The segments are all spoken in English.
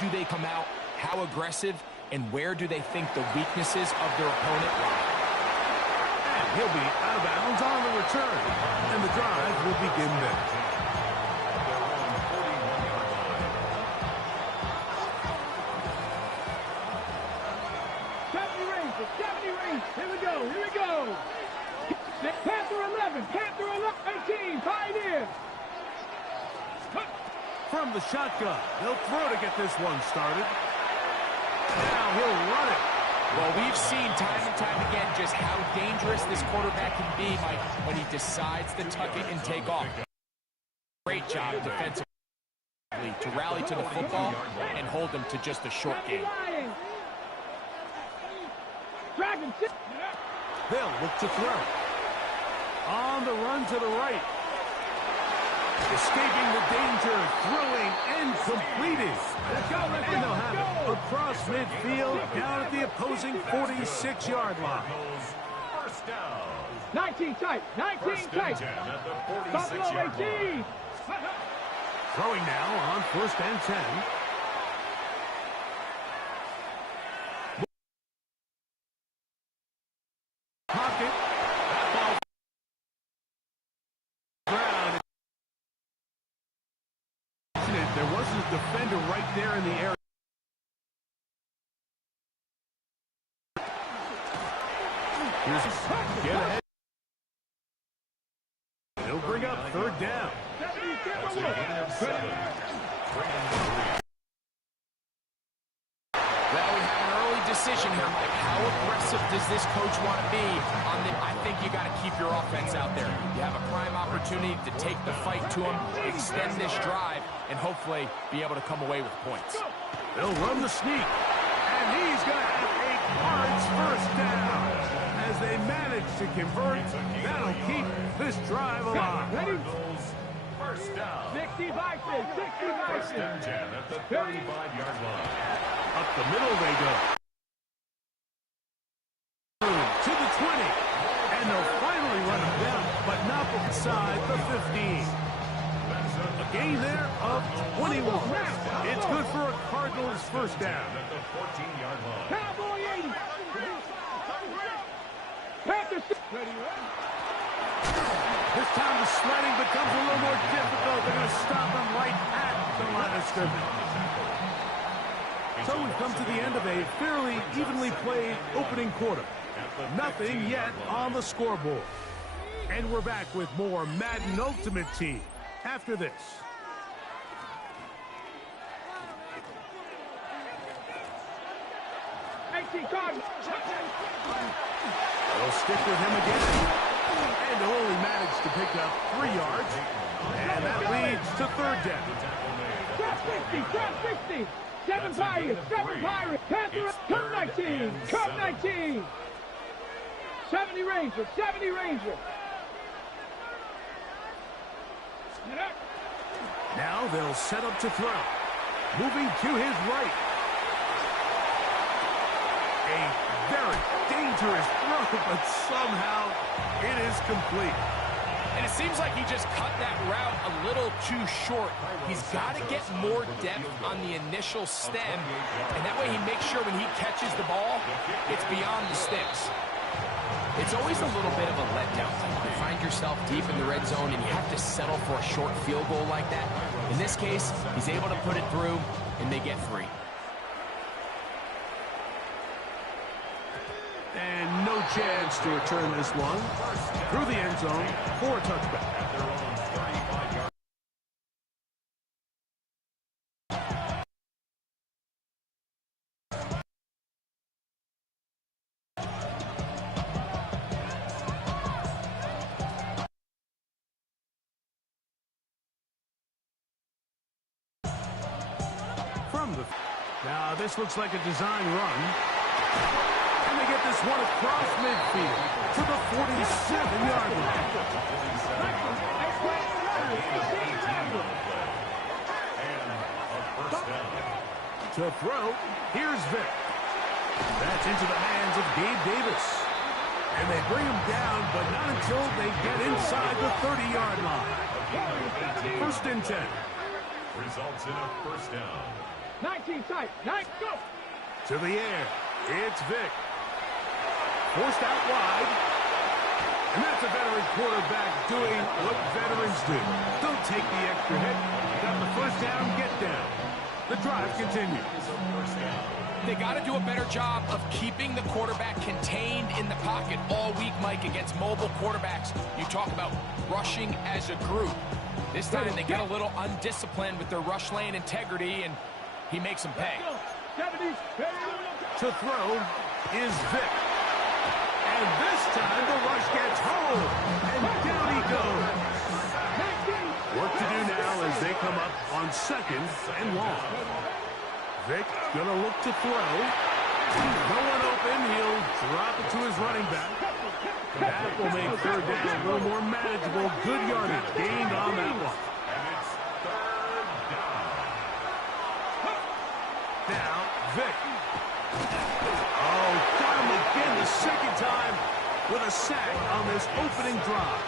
do they come out? How aggressive? And where do they think the weaknesses of their opponent lie? And he'll be out of bounds on the return. And the drive will begin there. Here we go, here we go. Panther 11, Panther 18, Pioneers. From the shotgun, they'll throw to get this one started. Now he'll run it. Well, we've seen time and time again just how dangerous this quarterback can be, Mike, when he decides to tuck it and take off. Great job defensively to rally to the football and hold them to just a short game. They'll look to throw. On the run to the right. Escaping the danger, throwing and completing. And they'll have it across midfield, down at the opposing 46-yard line. First down. 19 tight, 19 tight. Buffalo 18. Throwing now on 1st and 10. There wasn't a defender right there in the area. Get ahead. He'll bring up 3rd down. Well, we have an early decision here, Mike. How aggressive does this coach want to be? I think you got to keep your offense out there. You have a prime opportunity to take the fight to him, extend this drive, and hopefully be able to come away with points. They'll run the sneak, and he's going to have a large 1st down. As they manage to convert, that'll keep this drive alive. Ready? First down. 60 Vikings, 60 First and Vikings. 10 at the 35-yard line. Up the middle they go. To the 20. And they'll finally run him down, but not inside the 15. A gain there of 21. It's good for a Cardinals 1st down. At the 14-yard line. Cowboy 80. Panthers. This time the sledding becomes a little more difficult. They're going to stop him right at the line of scrimmage. So we've come to the end of a fairly evenly played opening quarter. Nothing yet on the scoreboard. And we're back with more Madden Ultimate Team after this. They'll stick with him again. And they'll only manage to pick up 3 yards. And that leads to 3rd down. Trap 50. 7 Pirates, 7 Pirates. Panthers, come 19, come 19. 70 Rangers, 70 Rangers. Now they'll set up to throw. Moving to his right. A very dangerous throw, but somehow it is complete. And it seems like he just cut that route a little too short. He's got to get more depth on the initial stem, and that way he makes sure when he catches the ball, it's beyond the sticks. It's always a little bit of a letdown. You find yourself deep in the red zone, and you have to settle for a short field goal like that. In this case, he's able to put it through, and they get 3. And no chance to return this one through the end zone for a touchback. Now this looks like a design run. And they get this one across midfield to the 47-yard line. To throw, here's Vic. That's into the hands of Gabe Davis. And they bring him down, but not until they get inside the 30-yard line. 1st and 10. Results in a 1st down. 19 sight. 9, go. To the air. It's Vic. Forced out wide. And that's a veteran quarterback doing what veterans do. Don't take the extra hit. Got the first down, get down. The drive continues. They got to do a better job of keeping the quarterback contained in the pocket all week, Mike, against mobile quarterbacks. You talk about rushing as a group. This time they get a little undisciplined with their rush lane integrity, and he makes them pay. To throw is Vic. And this time the rush gets home. And down he goes. Work to do now as they come up on 2nd and long. Vic gonna look to throw. No one open. He'll drop it to his running back. That will make 3rd down a little more manageable. Good yardage gained on that one. And it's 3rd down. Now, Vic. Oh, got him again the 2nd time with a sack on this opening drive.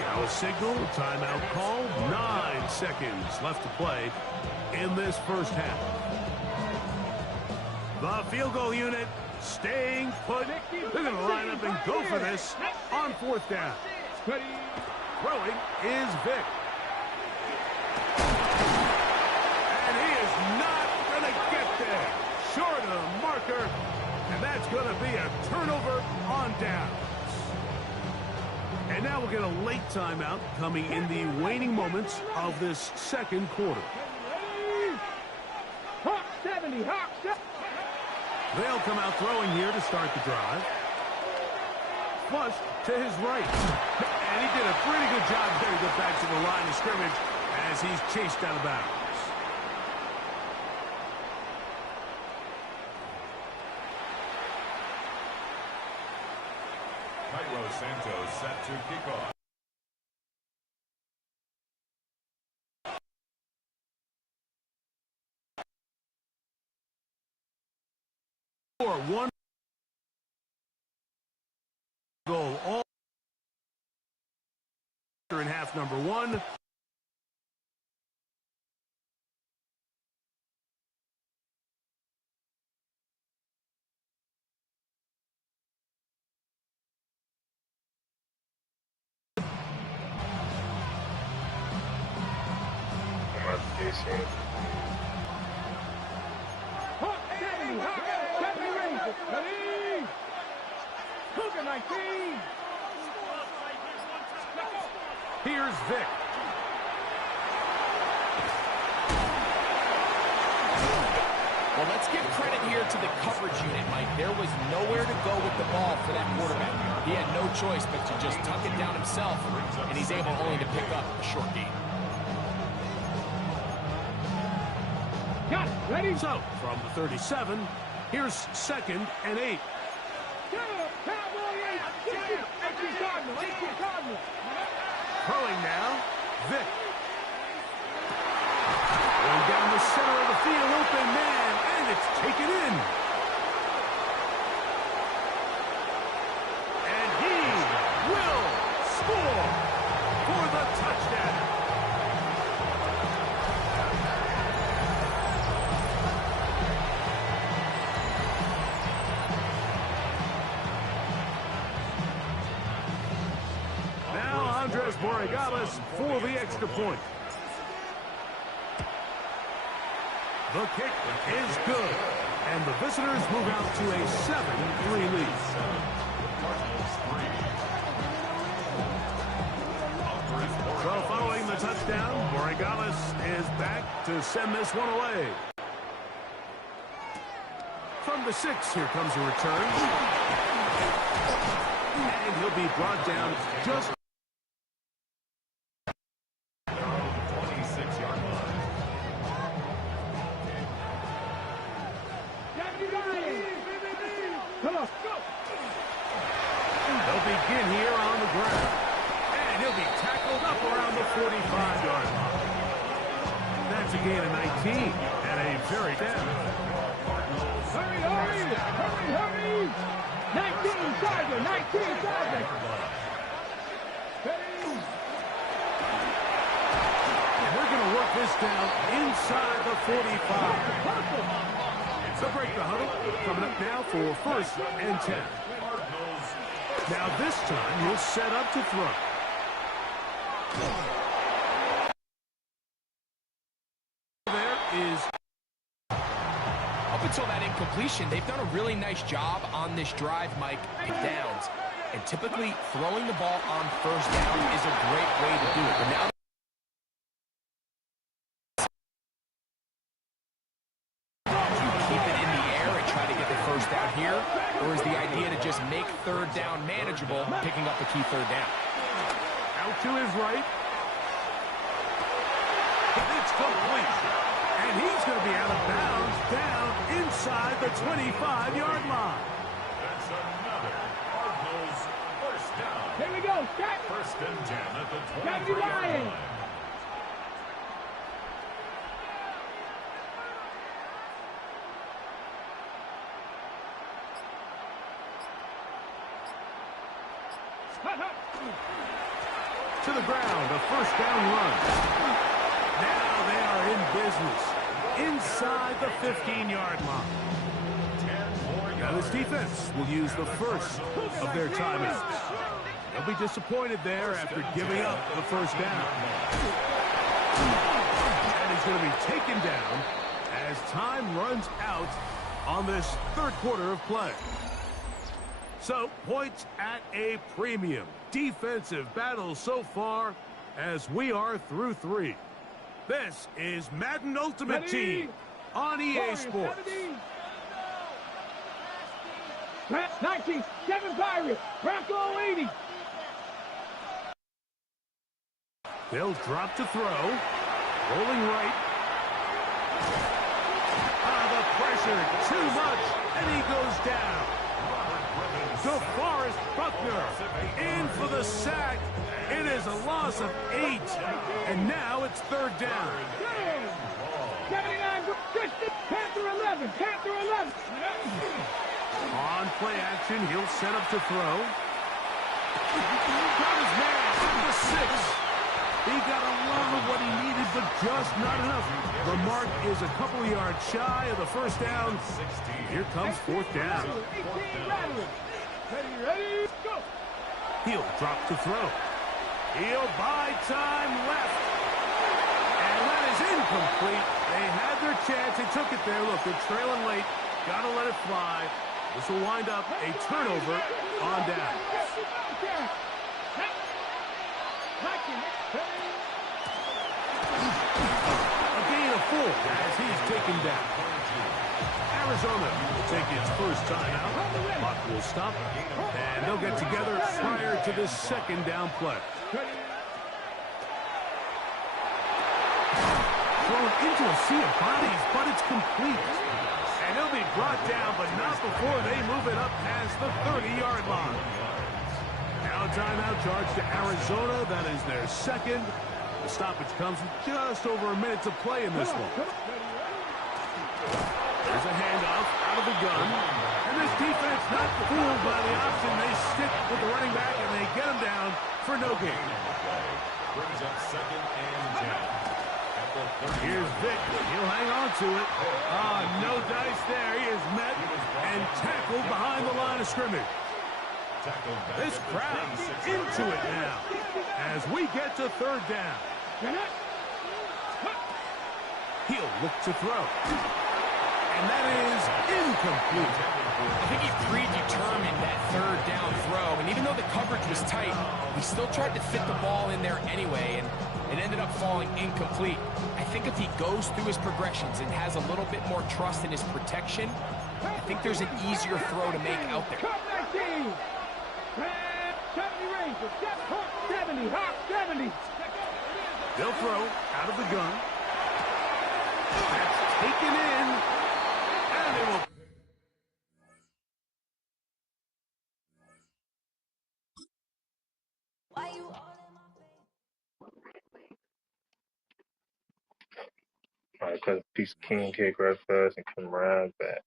Now a signal, timeout called. 9 seconds left to play in this first half. The field goal unit staying put. They're going to line up and go for this on 4th down. Throwing is Vic. And he is not going to get there. Short of the marker. And that's going to be a turnover on downs. And now we'll get a late timeout coming in the waning moments of this 2nd quarter. Hawk 70, Hawk 70. They'll come out throwing here to start the drive. Flushed to his right. And he did a pretty good job getting it back to the line of scrimmage as he's chased out of bounds. Cairo Santos set to kick off. One goal all in half number 1. Hawk 70, Hawk 70 Rangers. Ready? Cougar 19. Here's Vic. Well, let's give credit here to the coverage unit, Mike. There was nowhere to go with the ball for that quarterback. He had no choice but to just tuck it down himself, and he's able only to pick up a short gain. Got it. Ready? So, from the 37, here's 2nd and 8. Cowboy 18 Cardinal. 18 Cardinal. Throwing now, Vic. Going down the center of the field, open man, and it's taken in. And he will score for the touchdown. Borregales for the extra point. The kick is good, and the visitors move out to a 7-3 lead. So following the touchdown, Borregales is back to send this one away. From the 6, here comes a return. And he'll be brought down just 26-yard line. They'll begin here on the ground. And he'll be tackled up around the 45-yard line. That's a gain of 19 and a very down. Hurry, hurry, hurry, hurry. 19 Sergeant, 19 Sergeant. And they're going to work this first down inside the 45. So break the huddle. Coming up now for first and 10. Now this time he'll set up to throw. There is... Up until that incompletion, they've done a really nice job on this drive, Mike, downs. And typically, throwing the ball on first down is a great way to do it. But now, do you keep it in the air and try to get the first down here? Or is the idea to just make third down manageable, picking up the key third down? Out to his right. It's complete. And he's going to be out of bounds down inside the 25-yard line. That's another Cardinals first down. Here we go. Start. First and 10 at the Gotta be 23-yard lying. line. To the ground, a first down run. Now they are in business inside the 15-yard line. 10 more Now this yards. defense will use the first of their timeouts. They'll be disappointed there after giving up the first down. And he's going to be taken down as time runs out on this third quarter of play. So, points at a premium. Defensive battle so far as we are through 3. This is Madden Ultimate Team on EA Sports. 19, 7 Pirates, Bronco 80. They'll drop to throw. Rolling right. The pressure, too much, and he goes down. DeForest Buckner in for the sack. It is a loss of 8, and now it's third down. 79, Panther 11, Panther 11. On play action, he'll set up to throw. Got his man at the 6. He got a lot of what he needed, but just not enough. The mark is a couple of yards shy of the first down. Here comes fourth down. 18 Rattling. Ready, go. He'll drop to throw. He'll buy time left. And that is incomplete. They had their chance. They took it there. Look, they're trailing late. Got to let it fly. This will wind up a turnover on down. A gain of 4 as he's taken down. Arizona will take its first time out. Clock will stop, and they'll get together prior to this second down play. Thrown into a sea of bodies, but it's complete. And he'll be brought down, but not before they move it up past the 30-yard line. Now a timeout charge to Arizona. That is their second. The stoppage comes with just over a minute to play in this one. There's a handoff out of the gun. And this defense not fooled by the option. They stick with the running back, and they get him down for no gain. Brings up second and 10. At the 30. Here's Vic. He'll hang on to it. No dice there. He is met and tackled behind the line of scrimmage. Tackled back This at the crowd 26 into it now as we get to third down. He'll look to throw. And that is incomplete. I think he predetermined that third down throw, and even though the coverage was tight, he still tried to fit the ball in there anyway, and it ended up falling incomplete. I think if he goes through his progressions and has a little bit more trust in his protection, I think there's an easier throw to make out there. 19. 70 Rangers, 70, Hawk 70. They'll throw out of the gun. That's taken in. And they will. Alright, cut a piece of king cake right fast and come around back.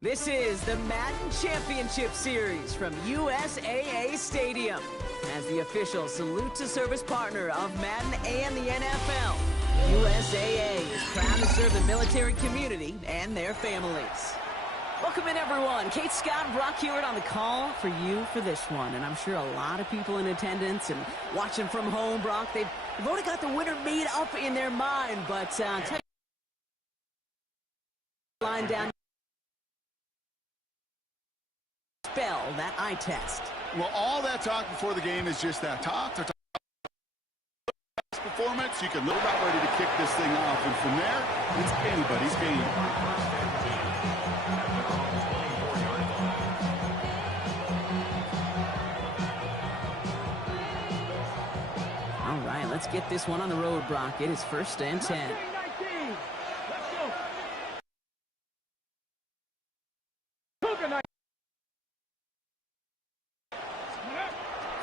This is the Madden Championship Series from USAA Stadium. As the official salute-to-service partner of Madden and the NFL, USAA is proud to serve the military community and their families. Welcome in, everyone. Kate Scott and Brock Hewitt on the call for you for this one. And I'm sure a lot of people in attendance and watching from home, Brock, they've already got the winner made up in their mind. But line down. Spell that eye test. Well, all that talk before the game is just that talk. Performance, you can look about ready to kick this thing off, and from there, it's anybody's game. All right, let's get this one on the road, Brock. It is 1st and 10.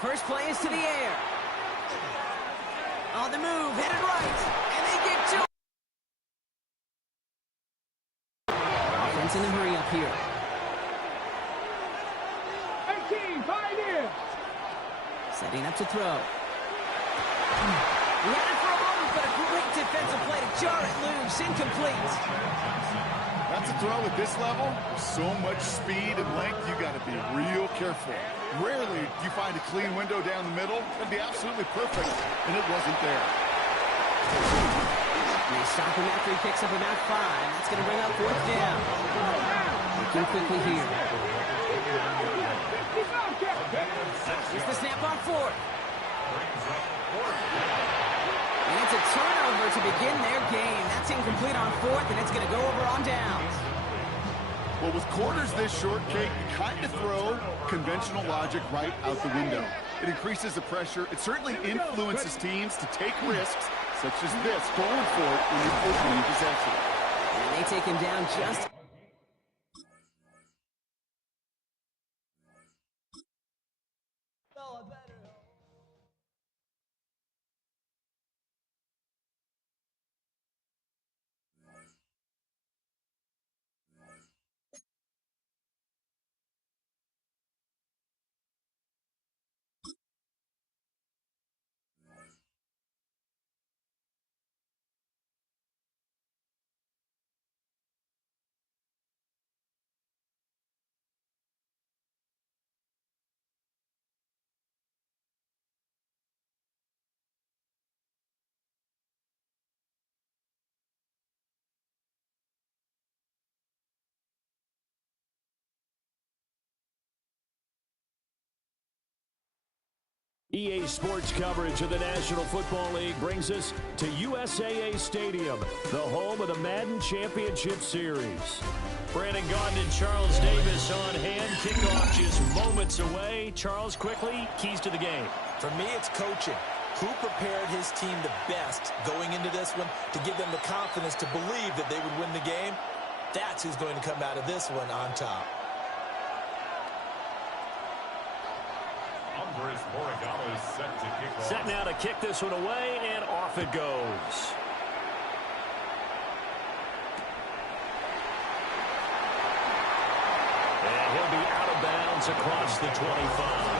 First play is to the air. On the move, headed right. And they get two. Offense in a hurry up here. 18, Pioneer. Setting up to throw. He had it for a moment, but a great defensive play to jar it loose. Incomplete. That's a throw at this level. With so much speed and length, you got to be real careful. Rarely do you find a clean window down the middle. That'd be absolutely perfect, and it wasn't there. They stop him after he picks up about 5. That's going to bring up 4th down. Looking quickly here. Here's the snap on 4th. And it's a turnover to begin their game. That's incomplete on 4th, and it's going to go over on downs. Well, with quarters this short, Kate, you kind of throw conventional logic right out the window. It increases the pressure. It certainly influences teams to take risks, such as this, going for it in the opening possession. And they take him down just... EA Sports coverage of the National Football League brings us to USAA Stadium, the home of the Madden Championship Series. Brandon Gaudin and Charles Davis on hand. Kickoff just moments away. Charles, quickly, keys to the game. For me, it's coaching. Who prepared his team the best going into this one to give them the confidence to believe that they would win the game? That's who's going to come out of this one on top. Set now to kick this one away, and off it goes. And he'll be out of bounds across the 25.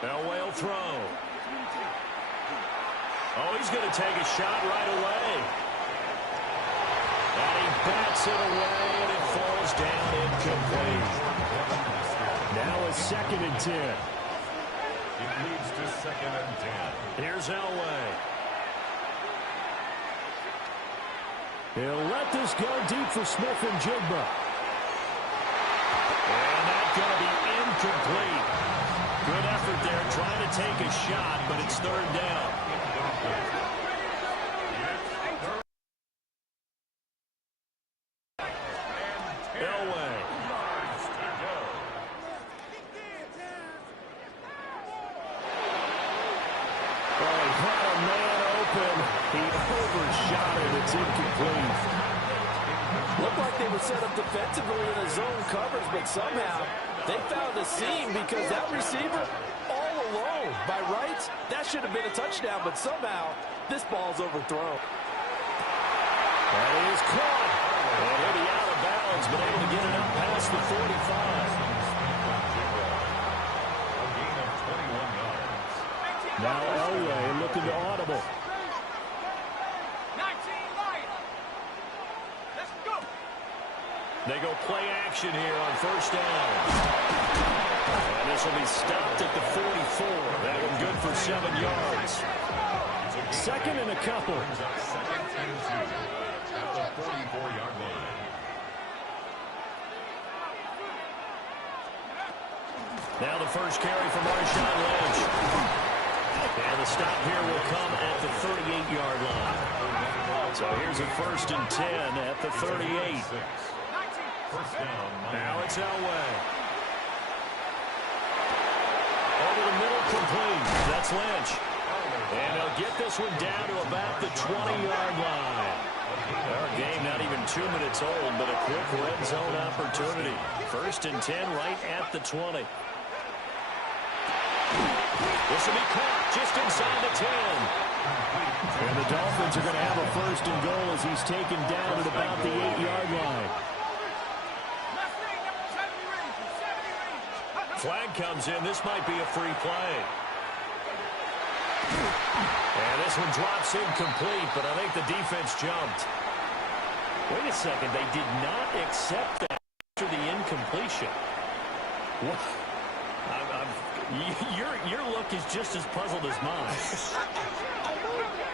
Elway throw. Oh, he's going to take a shot right away. And he bats it away, and it falls down incomplete. Now a 2nd and 10. It leads to 2nd and 10. Here's Elway. He'll let this go deep for Smith and Jigba. And that's going to be incomplete. Good effort there, trying to take a shot, but it's 3rd down. Elway. Oh, he had a man open. He overshot it. It's incomplete. looked like they were set up defensively in a zone coverage, but somehow they found a seam because that receiver all alone. By rights, that should have been a touchdown, but somehow this ball's overthrown. That is caught. And he'll be out of bounds, but able to get it up past the 45. Now Elway looking to audible. 19 Lions. Let's go. They go play action here on first down. And this will be stopped at the 44. That one good for 7 yards. Second and a couple. At the 44-yard line. Now the first carry for Marshawn Lynch. And the stop here will come at the 38-yard line. So here's a 1st and 10 at the 38. Now it's Elway. Over the middle, complete. That's Lynch. And they'll get this one down to about the 20-yard line. Our game not even 2 minutes old, but a quick red zone opportunity. 1st and 10 right at the 20. This will be caught just inside the 10. And the Dolphins are going to have a 1st and goal as he's taken down at about the 8-yard line. Flag comes in. This might be a free play. And this one drops incomplete, but I think the defense jumped. Wait a second. They did not accept that after the incompletion. What? Your look is just as puzzled as mine.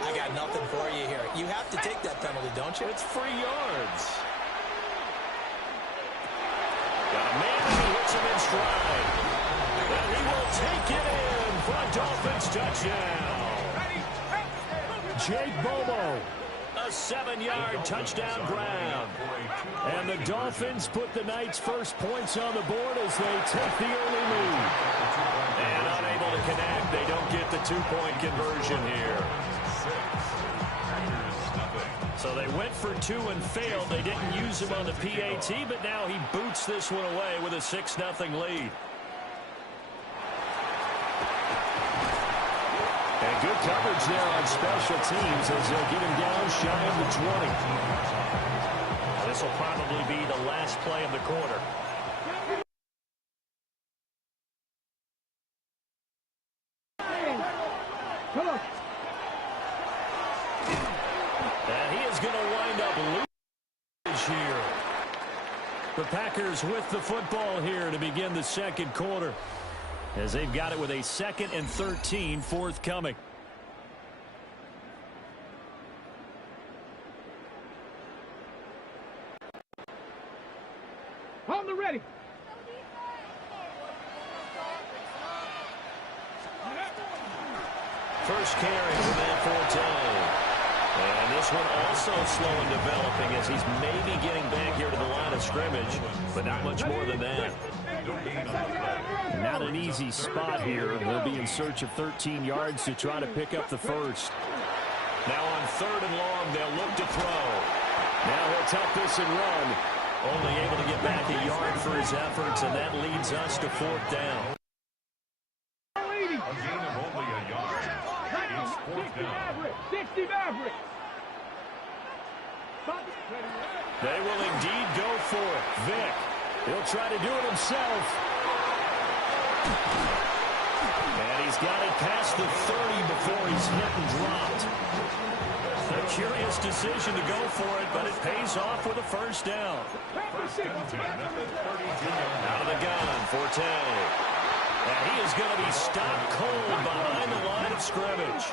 I got nothing for you here. You have to take that penalty, don't you? It's free yards. Got a man and he hits him in stride. And he will take it in for a Dolphins touchdown. Jake Bobo. A 7-yard touchdown grab. And the Dolphins put the Knights' first points on the board as they take the early lead. And unable to connect. They don't get the 2-point conversion here. So they went for 2 and failed. They didn't use him on the PAT, but now he boots this one away with a 6-0 lead. And good coverage there on special teams as they'll get him down shy of the 20. This will probably be the last play of the quarter. And he is going to wind up losing here. The Packers with the football here to begin the second quarter, as they've got it with a 2nd and 13 forthcoming. On the ready. First carry for Matt Forte. And this one also slow in developing as he's maybe getting back here to the line of scrimmage, but not much more than that. Not an easy spot here. They'll be in search of 13 yards to try to pick up the first. Now on 3rd and long, they'll look to throw. Now he'll tuck this and run. Only able to get back a yard for his efforts, and that leads us to 4th down. A gain of only a yard. It's 4th down. 60 Maverick. They will indeed go for it. Vick, he'll try to do it himself. And he's got it past the 30 before he's hit and dropped. A curious decision to go for it, but it pays off with a 1st down. Out of the gun, Forte. And he is going to be stopped cold behind the line of scrimmage.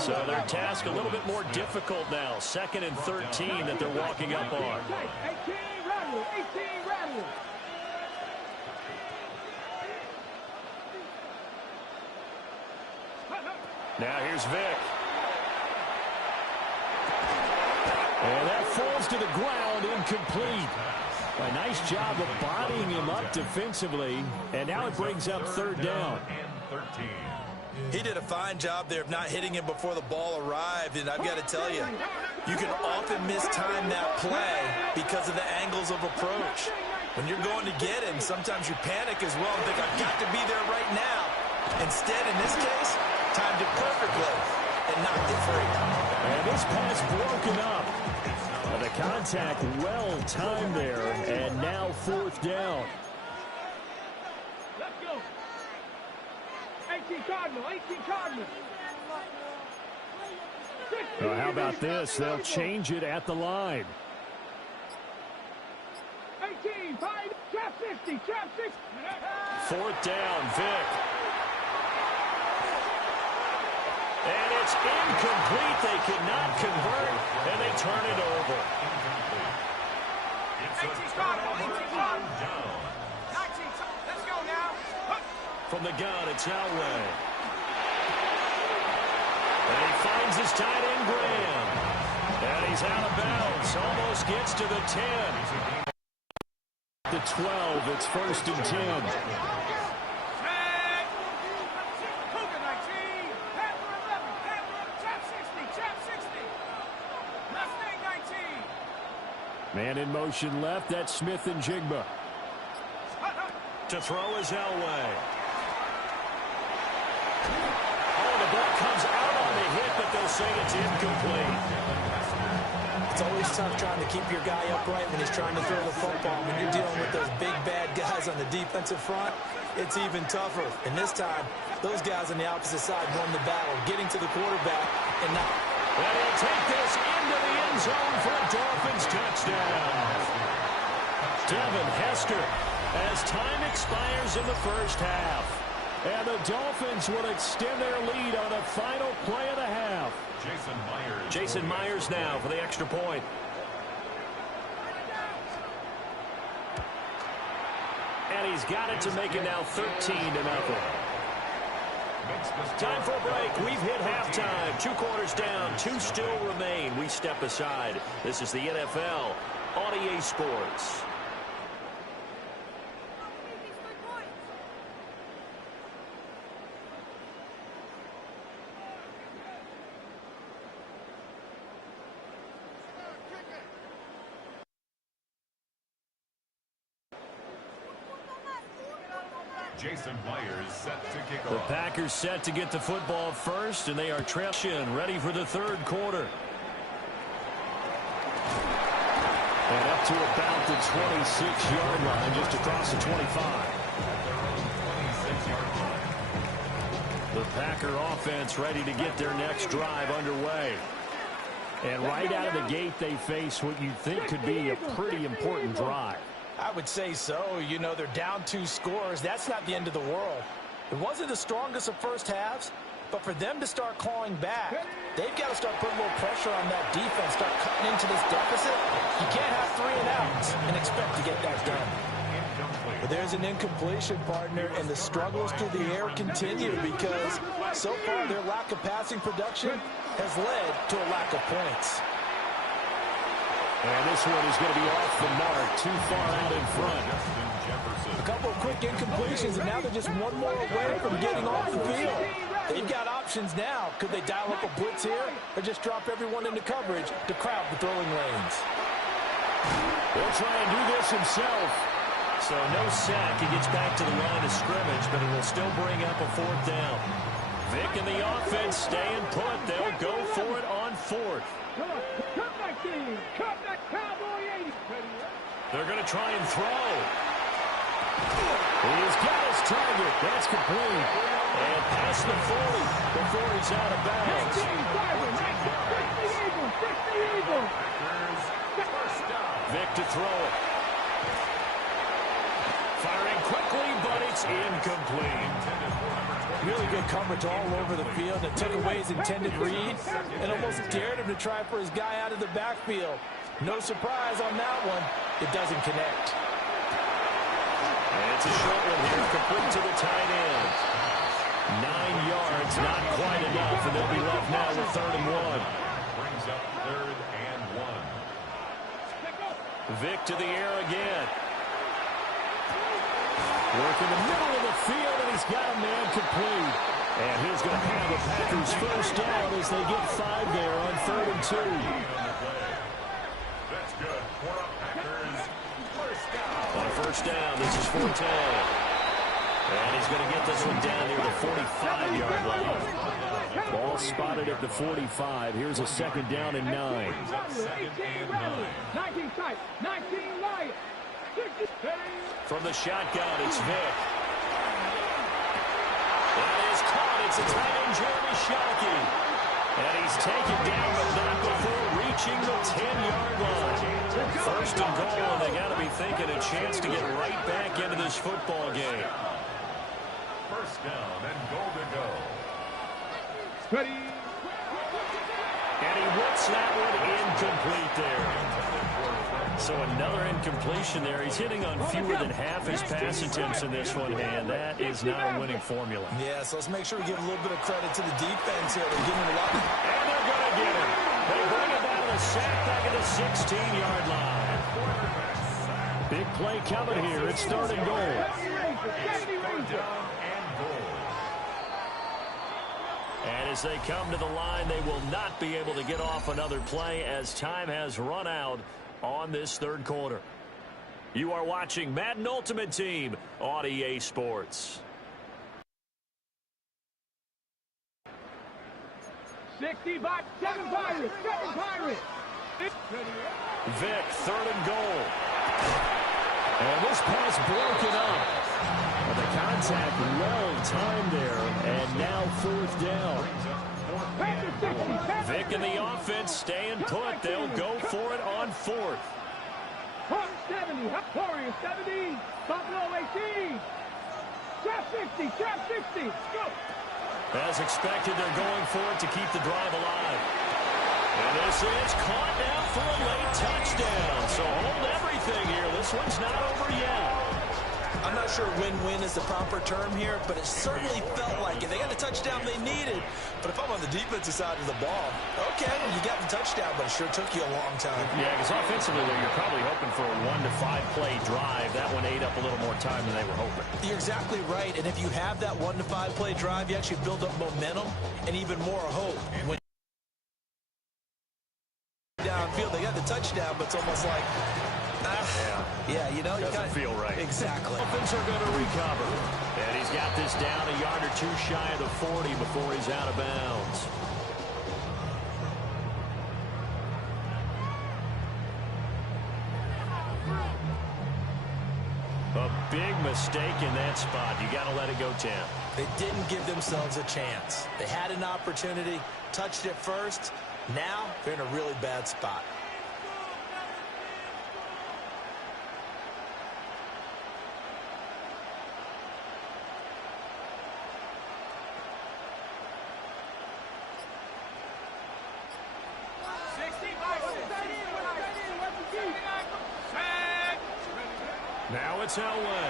So their task a little bit more difficult now. 2nd and 13 that they're walking up on. 18 Rattler. Now here's Vick. And that falls to the ground, incomplete. A nice job of bodying him up defensively. And now it brings up 3rd down. He did a fine job there of not hitting him before the ball arrived. And I've got to tell you, You can often mistime that play because of the angles of approach. When you're going to get him, sometimes you panic as well and think, I've got to be there right now. Instead, in this case, timed it perfectly and knocked it free. And this pass broken up. The contact well timed there, and now 4th down. Let's go. 18 Cardinal, 18 Cardinal. Well, how about this? They'll change it at the line. 18, 5, trap 60, trap 60. 4th down, Vic. And it's incomplete. They cannot convert, and they turn it over. From the gun, it's Elway. And he finds his tight end, Graham. And he's out of bounds. Almost gets to the 10. The 12, it's 1st and 10. Man in motion left, that's Smith and Jigba. To throw is Elway. Oh, the ball comes out on the hit, but they'll say it's incomplete. It's always tough trying to keep your guy upright when he's trying to throw the football. When you're dealing with those big, bad guys on the defensive front, it's even tougher. And this time, those guys on the opposite side won the battle, getting to the quarterback and not... And he'll take this into the end zone for a Dolphins touchdown. Devin Hester as time expires in the first half. And the Dolphins will extend their lead on the final play of the half. Jason Myers now for the extra point. And he's got it to make it now 13-0. Time for a break. We've hit halftime. 2 quarters down. 2 still remain. We step aside. This is the NFL on EA Sports. Jason Myers set to kick The off. Packers set to get the football first, and they are trailing, ready for the 3rd quarter. And up to about the 26-yard line, just across the 25. The Packer offense ready to get their next drive underway. And right out of the gate, they face what you'd think could be a pretty important drive. I would say so. You know, they're down 2 scores. That's not the end of the world. It wasn't the strongest of first halves, but for them to start clawing back, they've got to start putting a little pressure on that defense, start cutting into this deficit. You can't have 3 and outs and expect to get that done. But there's an incompletion, partner, and the struggles through the air continue because so far their lack of passing production has led to a lack of points. And this one is going to be off the mark, too far out in front. A couple of quick incompletions, and now they're just 1 more away from getting off the field. They've got options now. Could they dial up a blitz here or just drop everyone into coverage to crowd the throwing lanes? He'll try and do this himself. So no sack. He gets back to the line of scrimmage, but it will still bring up a 4th down. Vic and the offense staying put. They'll go for it on 4th. Come on, cut that team, cut that Cowboy 80. They're going to try and throw. He's got his target. That's complete. And past the 40 before he's out of bounds. 50 Eagles. Vic to throw it. Firing quickly, but it's incomplete. Really good coverage all over the field that took away his intended read and almost dared him to try for his guy out of the backfield. No surprise on that one. It doesn't connect. And it's a short one here, complete to the tight end. 9 yards, not quite enough, and they'll be left now with 3rd and 1. Brings up 3rd and 1. Vic to the air again. Work in the middle of the field, and he's got a man complete. And he's going to have the Packers first down as they get 5 there on 3rd and 2. first down. This is Forte. And he's going to get this one down near the 45-yard line. Ball spotted at the 45. Here's a second down and 9. 19 tight, 19 light. From the shotgun, it's Vick. That is caught. It's a tight end, Jeremy Shockey. And he's taken down, but not before reaching the 10-yard line. First and goal, and they got to be thinking a chance to get right back into this football game. First down and goal to go. Ready. And he whips that one incomplete there. So another incompletion there. He's hitting on fewer than half his pass attempts in this one, and that is not a winning formula. Yeah, so let's make sure we give a little bit of credit to the defense here. They're giving a lot. And they're going to get him. They bring him down the sack back at the 16-yard line. Big play coming here. It's third and goal. And as they come to the line, they will not be able to get off another play as time has run out on this third quarter. You are watching Madden Ultimate Team on EA Sports. 65, 7 Pirates, 7 Pirates. Vick, third and goal. And this pass broken up. And the contact well timed there, and now fourth down. Vick and the offense staying put. They'll go for it on fourth. Hawk 70, Warriors 70, Buffalo 18. Trap 60, trap 60, go. As expected, they're going for it to keep the drive alive. And this is caught now for a late touchdown. So hold everything here. This one's not over yet. I'm not sure win-win is the proper term here, but it certainly felt like it. They got the touchdown they needed. But if I'm on the defensive side of the ball, okay, you got the touchdown, but it sure took you a long time. Yeah, because offensively, you're probably hoping for a 1 to 5 play drive. That one ate up a little more time than they were hoping. You're exactly right. And if you have that 1 to 5 play drive, you actually build up momentum and even more hope. When downfield, they got the touchdown, but it's almost like, yeah, you know, doesn't feel right. Exactly. Offense are going to recover. And he's got this down a yard or two shy of the 40 before he's out of bounds. A big mistake in that spot. You got to let it go, Tim. They didn't give themselves a chance. They had an opportunity, touched it first. Now they're in a really bad spot. Now it's Elway.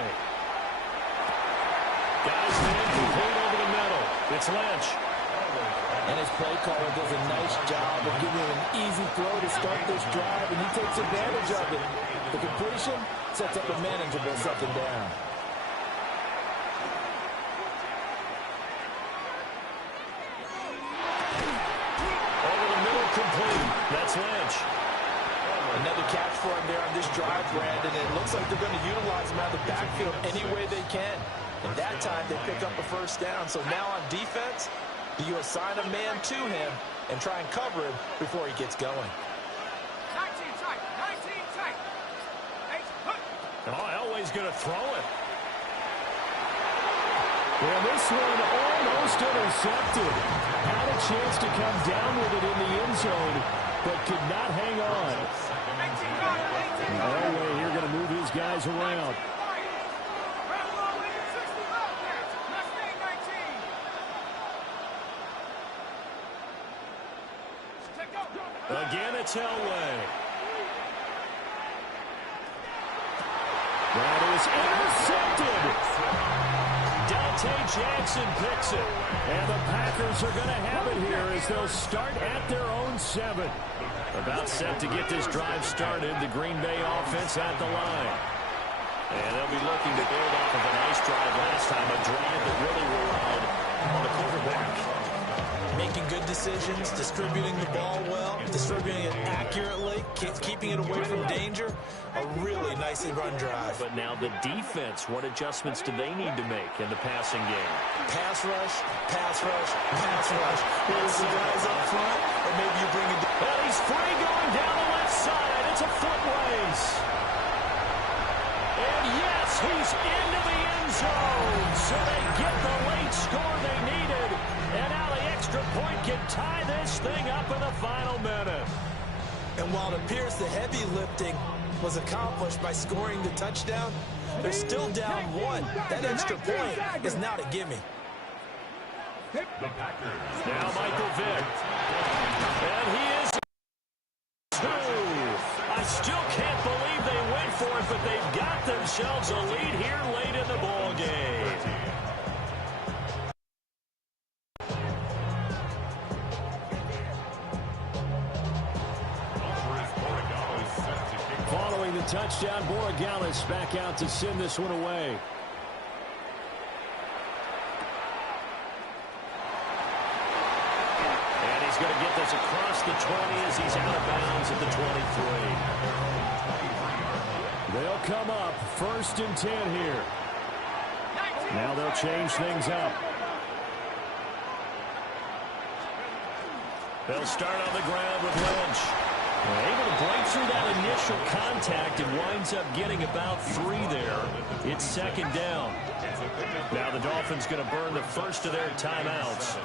Got his man complete over the middle. It's Lynch. And his play caller does a nice job of giving him an easy throw to start this drive, and he takes advantage of it. The completion sets up a manageable second down. Over the middle, complete. That's Lynch. Another catch for him there on this drive, Brandon. It looks like they're going to utilize him out of the backfield any way they can. And that time they pick up a first down. So now on defense, do you assign a man to him and try and cover him before he gets going? 19 tight, 19 tight. Oh, Elway's going to throw it. Well, this one almost intercepted. Had a chance to come down with it in the end zone, but could not hang on. Elway here going to move his guys around. Again, it's Elway. That is intercepted. Dante Jackson picks it. And the Packers are going to have it here as they'll start at their own 7. About set to get this drive started. The Green Bay offense at the line. And they'll be looking to build off of a nice drive last time. A drive that really relied on the quarterback. making good decisions, distributing the ball well, distributing it accurately, keeping it away from danger. A really nicely run drive. But now the defense, what adjustments do they need to make in the passing game? Pass rush, pass rush, pass rush. Here's the guys up front, or maybe you bring it down. Well, he's free going down the left side. It's a foot race. And yes, he's into the end zone. So they get the late score they needed. And now the extra point can tie this thing up in the final minute. And while it appears the heavy lifting was accomplished by scoring the touchdown, they're still down 1. That extra point is not a gimme. Now Michael Vick. And he is 2. I still can't believe they went for it, but they've got themselves a lead here late in the ball game. Following the touchdown, Borregales back out to send this one away. And he's going to get this across the 20 as he's out of bounds at the 23. They'll come up 1st and 10 here. Now they'll change things up. They'll start on the ground with Lynch. Able to break through that initial contact and winds up getting about 3 there. It's 2nd down. Now the Dolphins going to burn the first of their timeouts.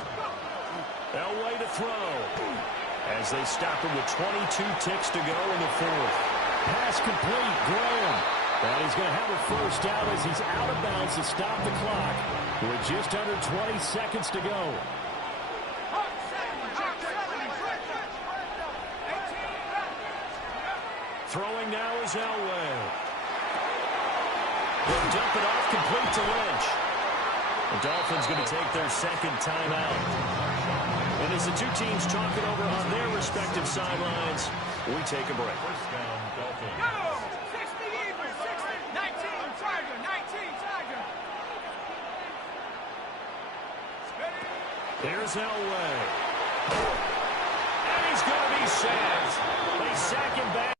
They'll wait to throw as they stop him with 22 ticks to go in the 4th. Pass complete, Graham. And he's going to have a first down as he's out of bounds to stop the clock with just under 20 seconds to go. Throwing now is Elway. They'll dump it off complete to Lynch. The Dolphins going to take their 2nd timeout. And as the two teams talk it over on their respective sidelines, we take a break. First down, Dolphins. Go! 60 Eagles, 60, 19 Tiger, 19 Tiger. Here's Elway. And he's going to be sacked. They sack him back.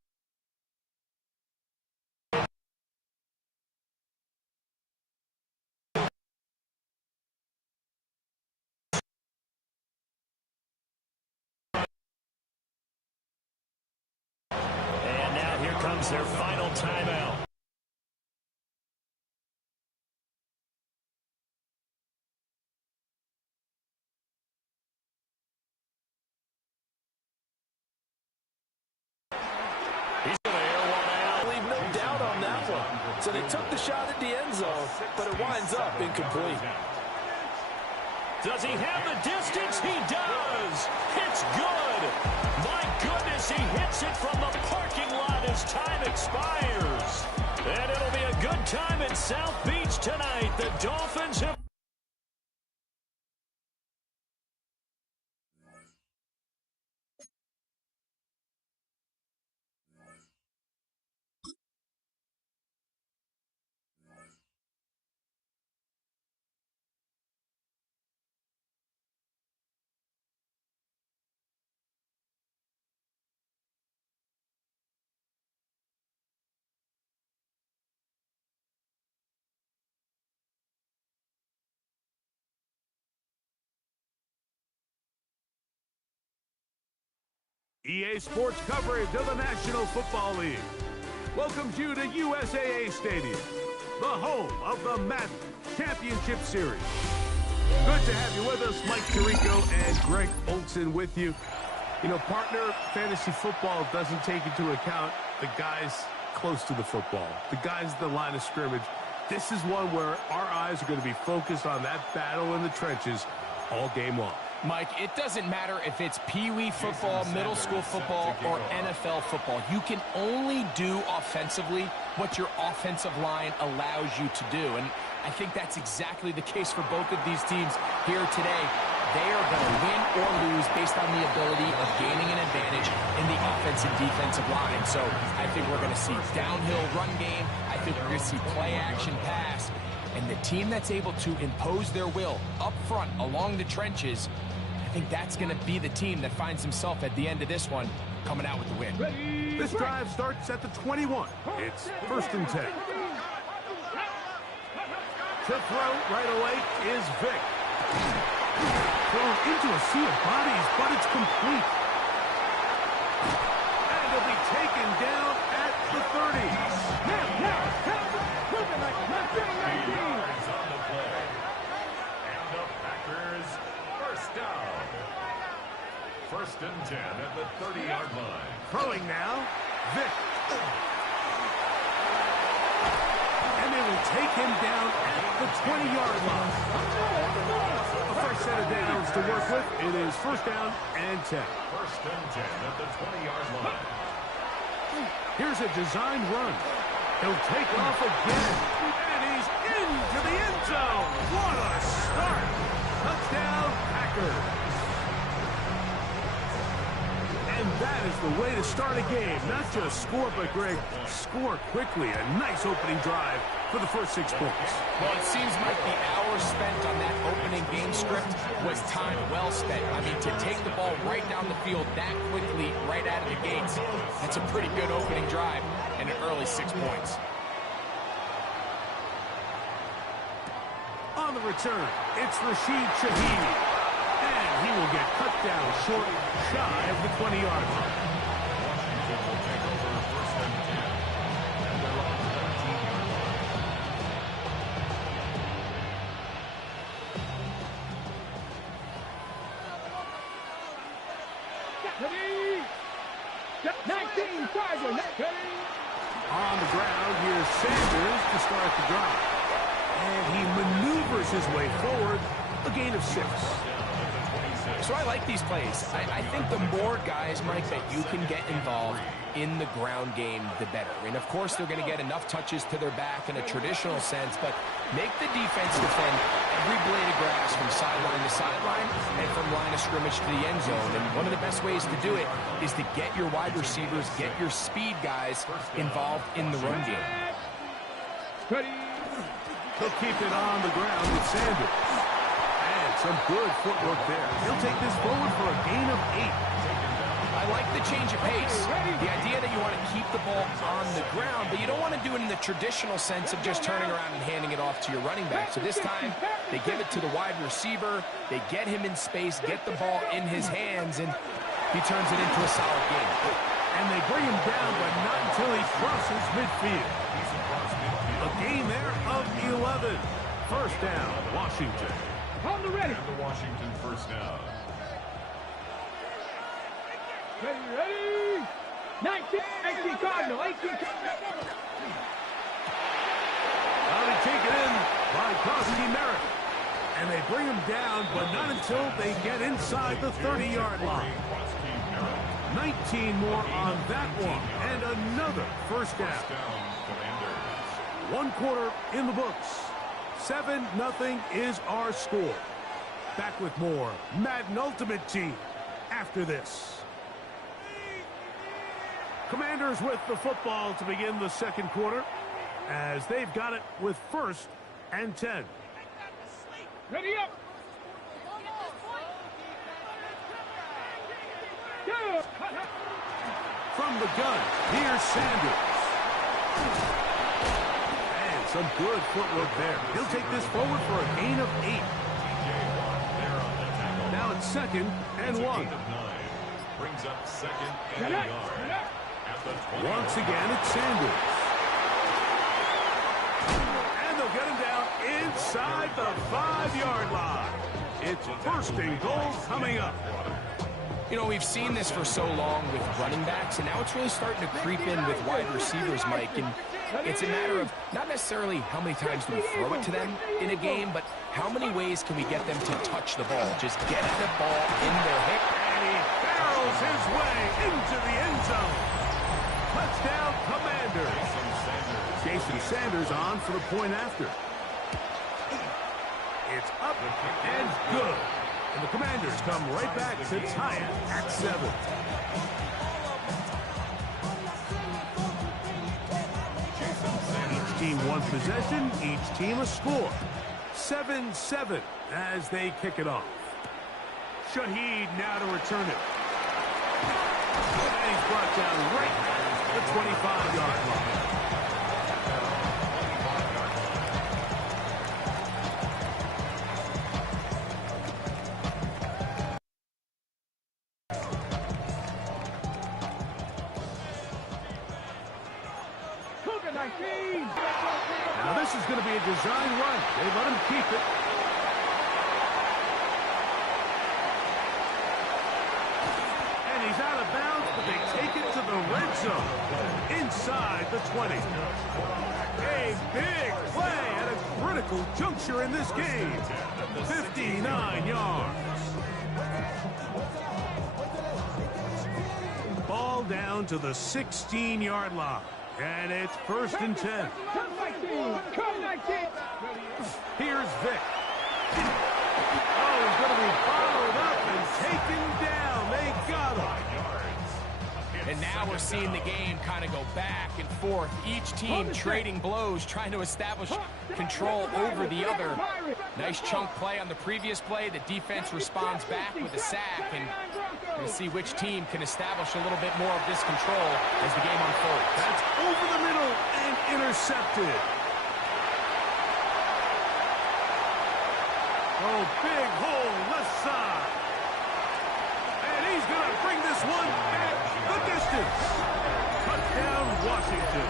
Comes their final timeout. He's going to air one out. Leave no doubt on that one. So they took the shot at the end zone, but it winds up incomplete. Does he have the distance? He does. It's good. My goodness, he hits it from the parking lot as time expires. And it'll be a good time in South Beach tonight. The Dolphins have... EA Sports coverage of the National Football League welcomes you to USAA Stadium, the home of the Madden Championship Series. Good to have you with us, Mike Tirico and Greg Olson with you. You know, partner, fantasy football doesn't take into account the guys close to the football, the guys at the line of scrimmage. This is one where our eyes are going to be focused on that battle in the trenches all game long. Mike, it doesn't matter if it's Pee-wee football, middle school football, or NFL football. You can only do offensively what your offensive line allows you to do. And I think that's exactly the case for both of these teams here today. They are going to win or lose based on the ability of gaining an advantage in the offensive defensive line. So I think we're going to see downhill run game. I think we're going to see play action pass. And the team that's able to impose their will up front along the trenches, I think that's going to be the team that finds himself at the end of this one coming out with the win. This drive starts at the 21. It's 1st and 10. To throw right away is Vic. Thrown into a sea of bodies, but it's complete. And he'll be taken down at the 30. Now, moving like not doing 19. On the play. And the Packers first down. 1st and 10 at the 30-yard line. Throwing now, Vic. And they will take him down at the 20-yard line. A fresh set of downs to work with. It is 1st down and 10. 1st and 10 at the 20-yard line. Here's a design run. He'll take off again. And he's into the end zone. What a start. Touchdown, Packers. And that is the way to start a game. Not just score, but, Greg, score quickly. A nice opening drive for the first 6 points. Well, it seems like the hours spent on that opening game script was time well spent. I mean, to take the ball right down the field that quickly, right out of the gates, that's a pretty good opening drive and an early 6 points. On the return, it's Rashid Shaheed. And he will get cut down short, shy of the 20-yard line. Washington will take over 1st and 10. And they're on the 19-yard line. Ready? 19, Tiger, ready? On the ground, here's Sanders to start the drive. And he maneuvers his way forward, a gain of 6. So I like these plays. I think the more guys, Mike, that you can get involved in the ground game, the better. And, of course, they're going to get enough touches to their back in a traditional sense, but make the defense defend every blade of grass from sideline to sideline and from line of scrimmage to the end zone. And one of the best ways to do it is to get your wide receivers, get your speed guys involved in the run game. Ready? He'll keep it on the ground with Sanders. Some good footwork there. He'll take this forward for a gain of 8. I like the change of pace. The idea that you want to keep the ball on the ground, but you don't want to do it in the traditional sense of just turning around and handing it off to your running back. So this time, they give it to the wide receiver. They get him in space, get the ball in his hands, and he turns it into a solid game. And they bring him down, but not until he crosses midfield. A gain there of 11. 1st down, Washington. On the ready. And the Washington first down. Ready? 19 Cardinal, 18 Cardinal. Well, they take it in by Crosby Merritt. And they bring him down, but not until they get inside the 30-yard line. 19 more on that one. And another 1st down. 1 quarter in the books. 7-0 is our score. Back with more Madden Ultimate Team after this. Commanders with the football to begin the 2nd quarter as they've got it with 1st and 10. Ready up. From the gun, here's Sanders. Some good footwork there. He'll take this forward for a gain of 8. Now it's 2nd and 1. Brings up 2nd and a yard. Once again, it's Sanders. And they'll get him down inside the 5-yard line. It's 1st and goal coming up. You know, we've seen this for so long with running backs, and now it's really starting to creep in with wide receivers, Mike. And it's a matter of not necessarily how many times do we throw it to them in a game, but how many ways can we get them to touch the ball, just get the ball in their hip. And he barrels his way into the end zone. Touchdown, Commanders. Jason Sanders on for the point after. It's up and good. And the Commanders come right back to tie it at 7. Each team one possession, each team a score. 7-7 as they kick it off. Shaheed now to return it. And he's brought down right at the 25-yard line. Now this is going to be a design run. They let him keep it. And he's out of bounds, but they take it to the red zone. Inside the 20. A big play at a critical juncture in this game. 59 yards. Ball down to the 16-yard line. And it's 1st and 10. Here's Vic. Oh, he's going to be followed up and taken down. They got him. And now we're seeing the game kind of go back and forth. Each team trading blows, trying to establish control over the other. Nice chunk play on the previous play. The defense responds back with a sack. And we'll see which team can establish a little bit more of this control as the game unfolds. That's over the middle and intercepted. Oh, big hole left side. And he's going to bring this one back the distance. Touchdown, Washington.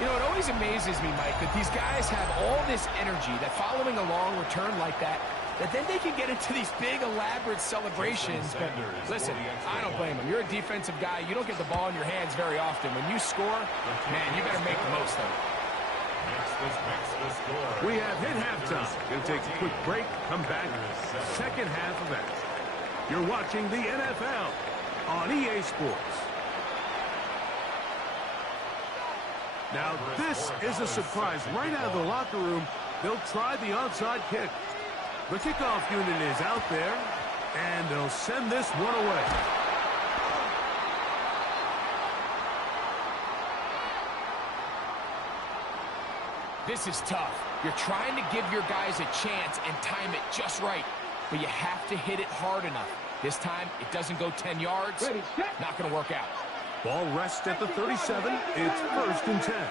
You know, it always amazes me, Mike, that these guys have all this energy, that following a long return like that then they can get into these big, elaborate celebrations. But listen, I don't blame them. You're a defensive guy. You don't get the ball in your hands very often. When you score, man, you better make the most of it. We have hit halftime. We'll take a quick break, come back, second half of action. You're watching the NFL on EA Sports. Now, this is a surprise. Right out of the locker room, they'll try the onside kick. The kickoff unit is out there, and they'll send this one away. This is tough. You're trying to give your guys a chance and time it just right, but you have to hit it hard enough. This time, it doesn't go 10 yards. Not going to work out. Ball rests at the 37. It's 1st and 10.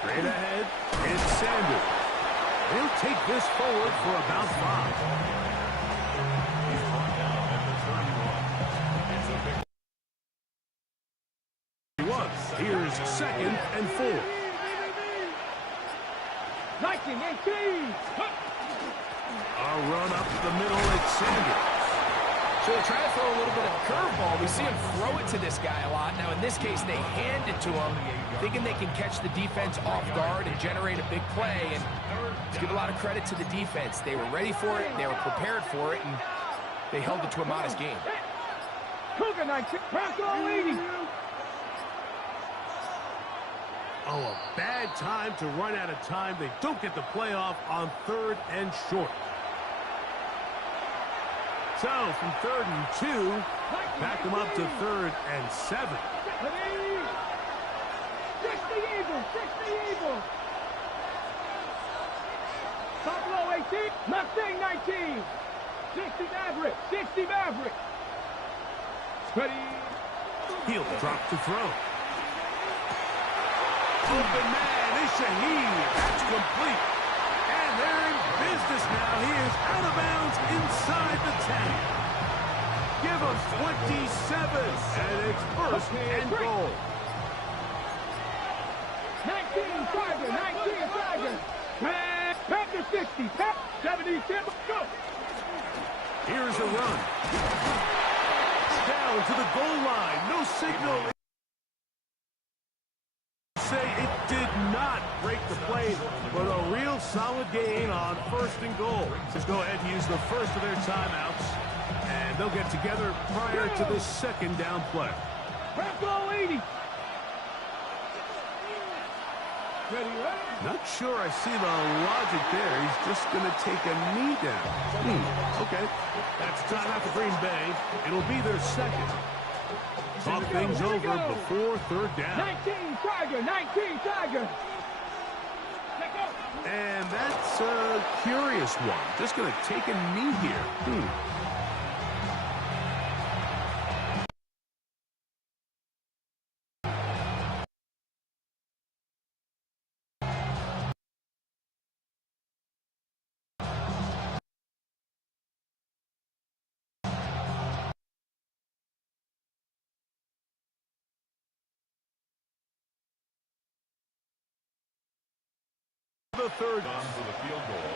Straight ahead, it's Sanders. He'll take this forward for about 5. He's brought down at the 31. Here's 2nd and 4. 19-18. A run up the middle at Sanders. So they try to throw a little bit of a curveball. We see him throw it to this guy a lot. Now, in this case, they hand it to him, thinking they can catch the defense off guard and generate a big play. And let's give a lot of credit to the defense. They were ready for it, they were prepared for it, and they held it to a modest game. Cougar 19, Bronco 80. Oh, a bad time to run out of time. They don't get the play off on 3rd and short. So, from 3rd and 2, back them up to 3rd and 7. 60 Eagles, 60 Eagles. Top low 18, Mustang 19. 60 Maverick, 60 Maverick. Ready. He'll drop to throw. Open man is Shaheed. That's complete. And they're in business now. He is out of bounds inside the 10. Give him 27. And it's 1st and goal. 19 Tiger, 19 Tiger. Panther 60, 77, go. Here's a run. Down to the goal line. No signal. Say it did not break the play, but a real solid gain on 1st and goal. Let's go ahead and use the first of their timeouts, and they'll get together prior to the 2nd down play. Bronco 80. Not sure I see the logic there. He's just going to take a knee down. Okay. That's timeout for Green Bay. It'll be their 2nd. Talk things over before 3rd down. 19 Tiger, 19 Tiger. Let go. And that's a curious one. Just going to take a knee here. The third. On for the field goal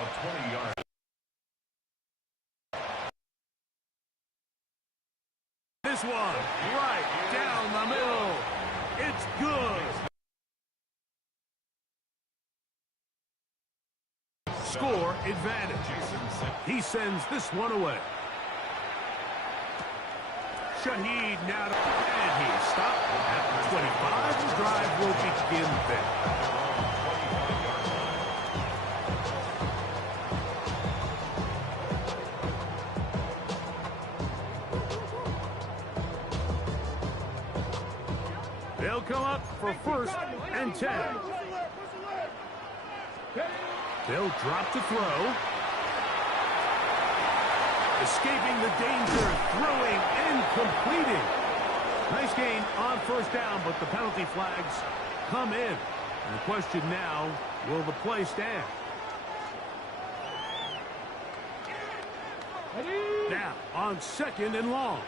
of 20 yards. This one, right down the middle. It's good. Score advantage. He sends this one away. Shaheed now, and he stopped at 25. The drive will begin there. They'll come up for 1st and 10. They'll drop to throw. Escaping the danger, throwing and completing. Nice gain on 1st down, but the penalty flags come in. And the question now, will the play stand? Now, on 2nd and long.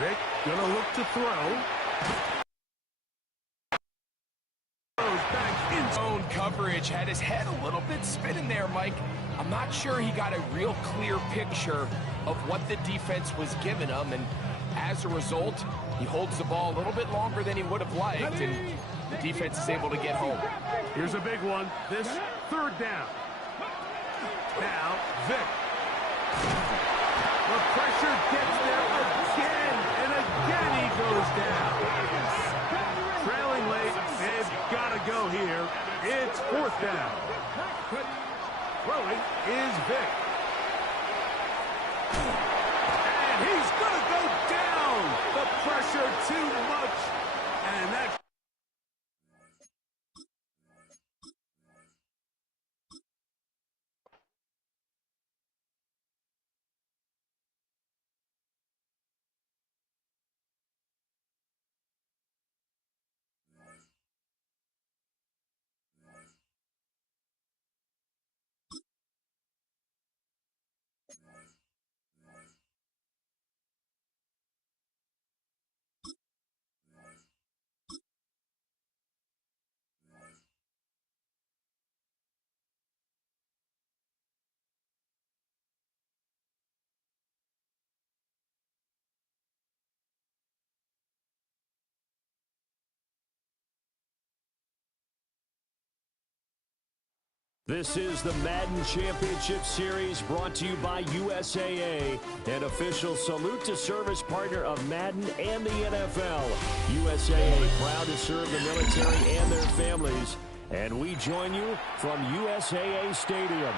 Vic gonna look to throw. Goes back in Zone coverage, had his head a little bit spinning there, Mike. I'm not sure he got a real clear picture of what the defense was giving him, and as a result, he holds the ball a little bit longer than he would have liked, and the defense is able to get home. Here's a big one. This 3rd down. Now, Vic. The pressure gets there again, and again he goes down. Trailing late, they've got to go here. It's 4th down. Throwing is Vic. And he's going to go down. The pressure too much. And that's... This is the Madden Championship Series brought to you by USAA, an official salute to service partner of Madden and the NFL. USAA proud to serve the military and their families. And we join you from USAA Stadium.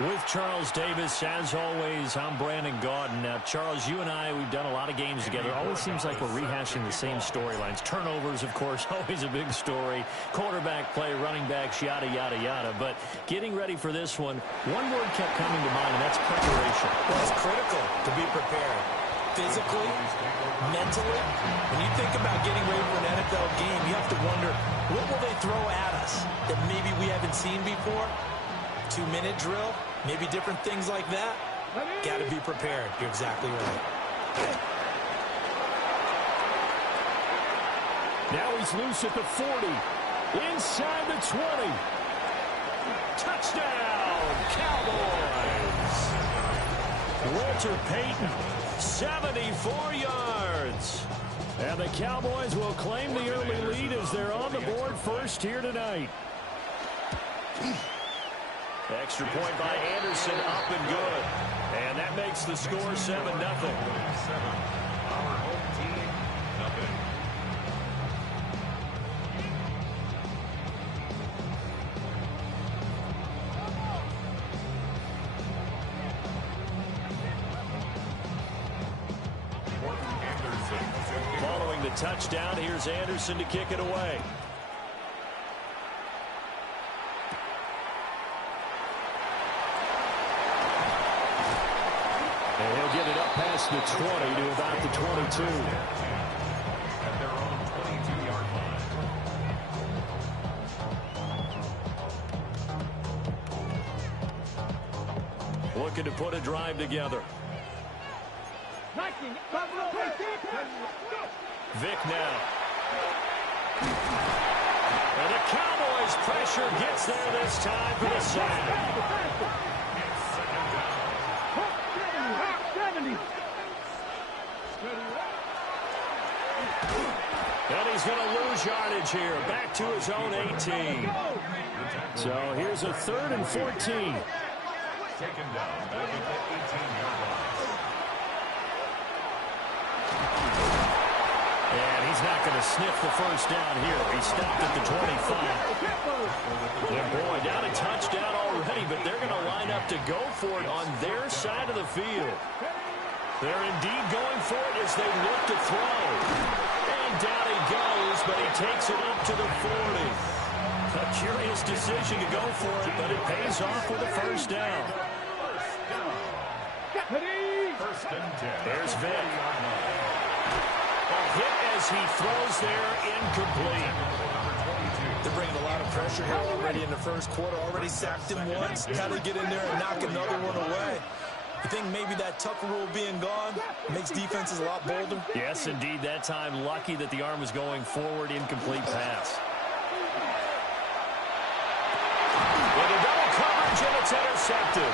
With Charles Davis, as always, I'm Brandon Gaudin. Now, Charles, you and I, we've done a lot of games together. Always seems like we're rehashing the same storylines. Turnovers, of course, always a big story. Quarterback play, running backs, yada, yada, yada. But getting ready for this one word kept coming to mind, and that's preparation. Well, it's critical to be prepared. Physically, mentally. When you think about getting ready for an NFL game, you have to wonder, what will they throw at us that maybe we haven't seen before? 2-minute drill, maybe different things like that. Got to be prepared. You're exactly right. Now he's loose at the 40. Inside the 20. Touchdown, Cowboys. Walter Payton, 74 yards. And the Cowboys will claim the early lead as they're on the board first here tonight. Extra point by Anderson, up and good. And that makes the score 7-0. Our home team, nothing. a touchdown. Here's Anderson to kick it away. And he'll get it up past the 20 to about the 22. At their own 22-yard line. Looking to put a drive together. Vic now. And the Cowboys' pressure gets there this time for the sack. And he's going to lose yardage here. Back to his own 18. So here's a 3rd and 14. Taken down back at the 18-yard line. And he's not going to sniff the first down here. He stopped at the 25. And boy, down a touchdown already, but they're going to line up to go for it on their side of the field. They're indeed going for it as they look to throw. And down he goes, but he takes it up to the 40. A curious decision to go for it, but it pays off with a first down. First and 10. There's Vic. A hit as he throws there, incomplete. They're bringing a lot of pressure here already in the first quarter. Already sacked him once. Got to get in there and knock another one away. You think maybe that Tucker rule being gone makes defenses a lot bolder? Yes, indeed. That time, lucky that the arm was going forward. Incomplete pass. With a double coverage, and it's intercepted.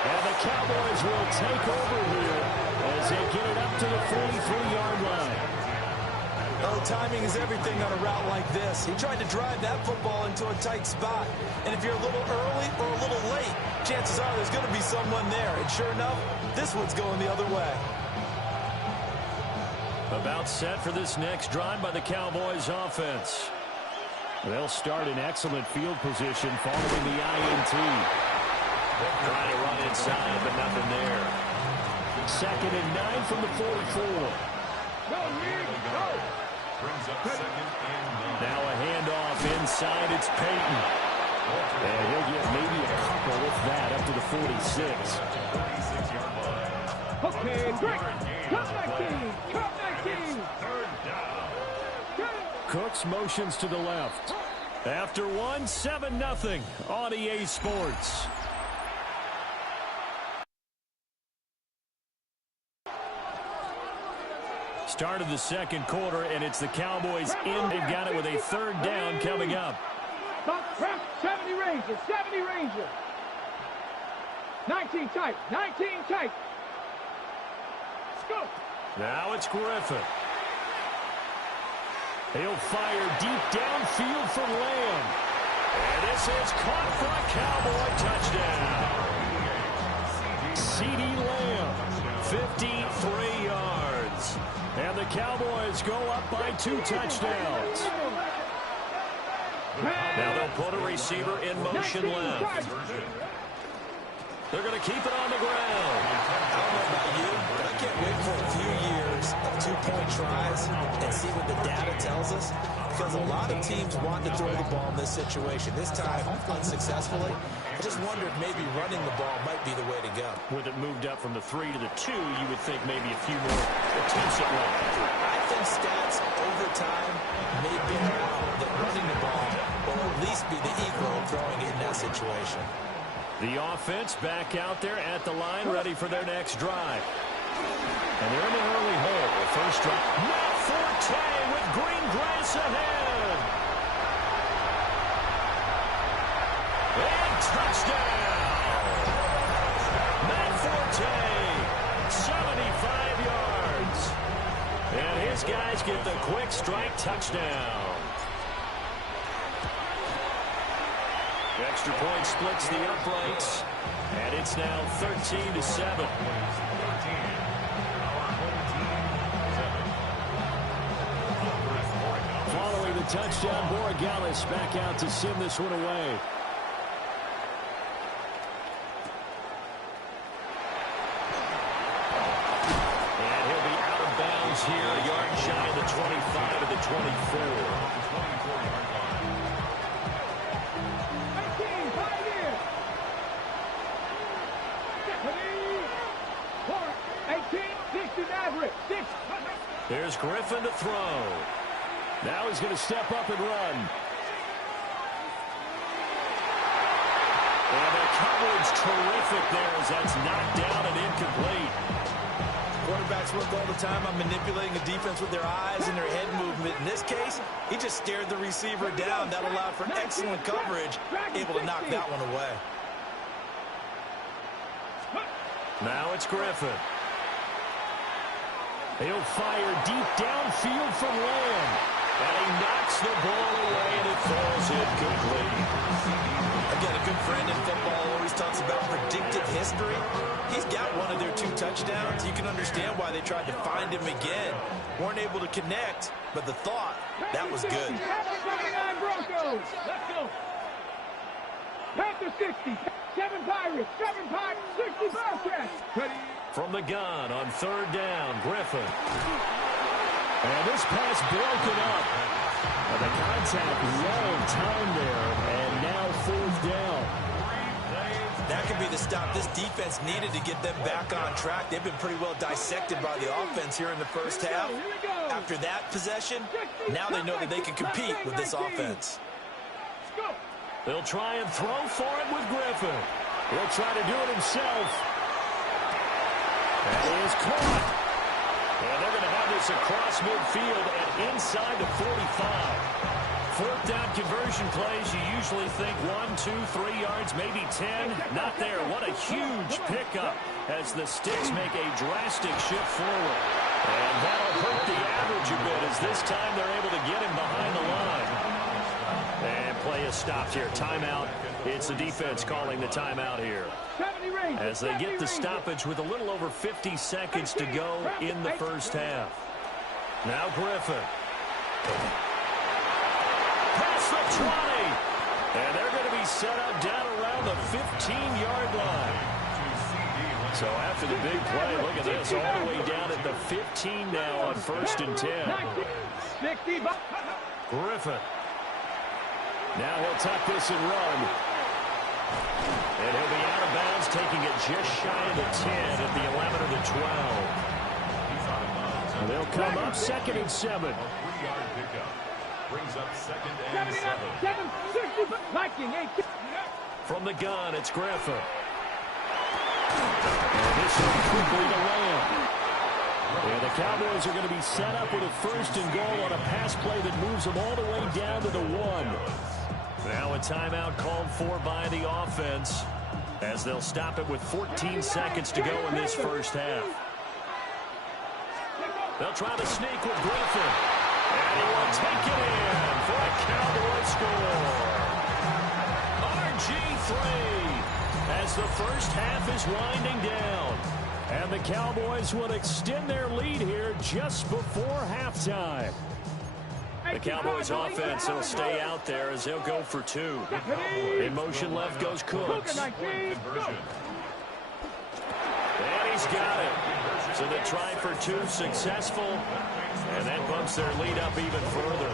And the Cowboys will take over here as they get it up to the 43-yard line. Oh, timing is everything on a route like this. He tried to drive that football into a tight spot. And if you're a little early or a little late, chances are there's going to be someone there. And sure enough, this one's going the other way. About set for this next drive by the Cowboys offense. They'll start in excellent field position following the INT. Trying to run inside, but nothing there. 2nd and 9 from the 44. Now a handoff inside. It's Peyton. And he'll get maybe a couple with that up to the 46. Okay, great. Come back, team. Come back, team. Cooks motions to the left. After 7-0 on EA Sports. Start of the second quarter, and it's the Cowboys in. They've got it with a 3rd down coming up. 70 Rangers, 70 Rangers. 19 tight, 19 tight. Let's go. Now it's Griffin. He'll fire deep downfield for Lamb. And this is caught for a Cowboy touchdown. CeeDee Lamb, 53 yards. And the Cowboys go up by 2 touchdowns. Now they'll put a receiver in motion left. They're going to keep it on the ground. I don't know about you, but I can't wait for a few years of 2-point tries and see what the data tells us. Because a lot of teams want to throw the ball in this situation. This time, unsuccessfully. I just wonder if maybe running the ball might be the way to go. With it moved up from the 3 to the 2, you would think maybe a few more attempts at running. I think stats over time may bear out that running the ball will at least be the equal of throwing it in that situation. The offense back out there at the line, ready for their next drive. And they're in an early hole. The first drive. Matt Forte with green grass ahead. And touchdown. Matt Forte, 75 yards. And his guys get the quick strike touchdown. Extra point splits the uprights, and it's now 13-7. Following the touchdown, Borregales back out to send this one away. And he'll be out of bounds here, a yard shy of the 25 of the 24. 18, 5 years. 18, 60 Maverick, 6. Here's Griffin to throw. Now he's going to step up and run. And the coverage terrific there as that's knocked down and incomplete. Quarterbacks work all the time on manipulating the defense with their eyes and their head movement. In this case, he just stared the receiver down. That allowed for excellent coverage, able to knock that one away. Now it's Griffin. He'll fire deep downfield from Lamb. And he knocks the ball away, and it falls incomplete. Again, a good friend in football always talks about predictive history. He's got one of their 2 touchdowns. You can understand why they tried to find him again. Weren't able to connect, but the thought, that was good. 79 Broncos. Let's go. Panther 60. 7 Pirates. 7 Pirates. 60 Bearcats. From the gun on 3rd down, Griffin. And this pass broken up. And the contact long time there, and now 4th down. That could be the stop this defense needed to get them back on track. They've been pretty well dissected by the offense here in the first half. After that possession, now they know that they can compete with this offense. They'll try and throw for it with Griffin. He'll try to do it himself. That is caught. And they're going to have this across midfield and inside the 45. 4th down conversion plays, you usually think 1, 2, 3 yards, maybe 10. Not there. What a huge pickup as the Sticks make a drastic shift forward. And that'll hurt the average a bit as this time they're able to get him behind the line. And play is stopped here. Timeout. It's the defense calling the timeout here. As they get the stoppage with a little over 50 seconds to go in the first half. Now Griffin. Past the 20. And they're going to be set up down around the 15-yard line. So after the big play, look at this, all the way down at the 15 now on 1st and 10. Griffin. Now he'll tuck this and run. And he'll be out of bounds, taking it just shy of the 10 at the 11 of the 12. And they'll come up 2nd and 7. Brings up 2nd and 7. From the gun, it's Griffin. And this is quickly to Lamb. And the Cowboys are going to be set up with a 1st and goal on a pass play that moves them all the way down to the 1. Now a timeout called for by the offense as they'll stop it with 14 seconds to go in this first half. They'll try to sneak with Griffin. And he will take it in for a Cowboy score. RG3 as the first half is winding down. And the Cowboys will extend their lead here just before halftime. The Cowboys offense will stay out there as they'll go for 2. In motion left goes Cooks. And he's got it. So they try for 2, successful. And that bumps their lead up even further.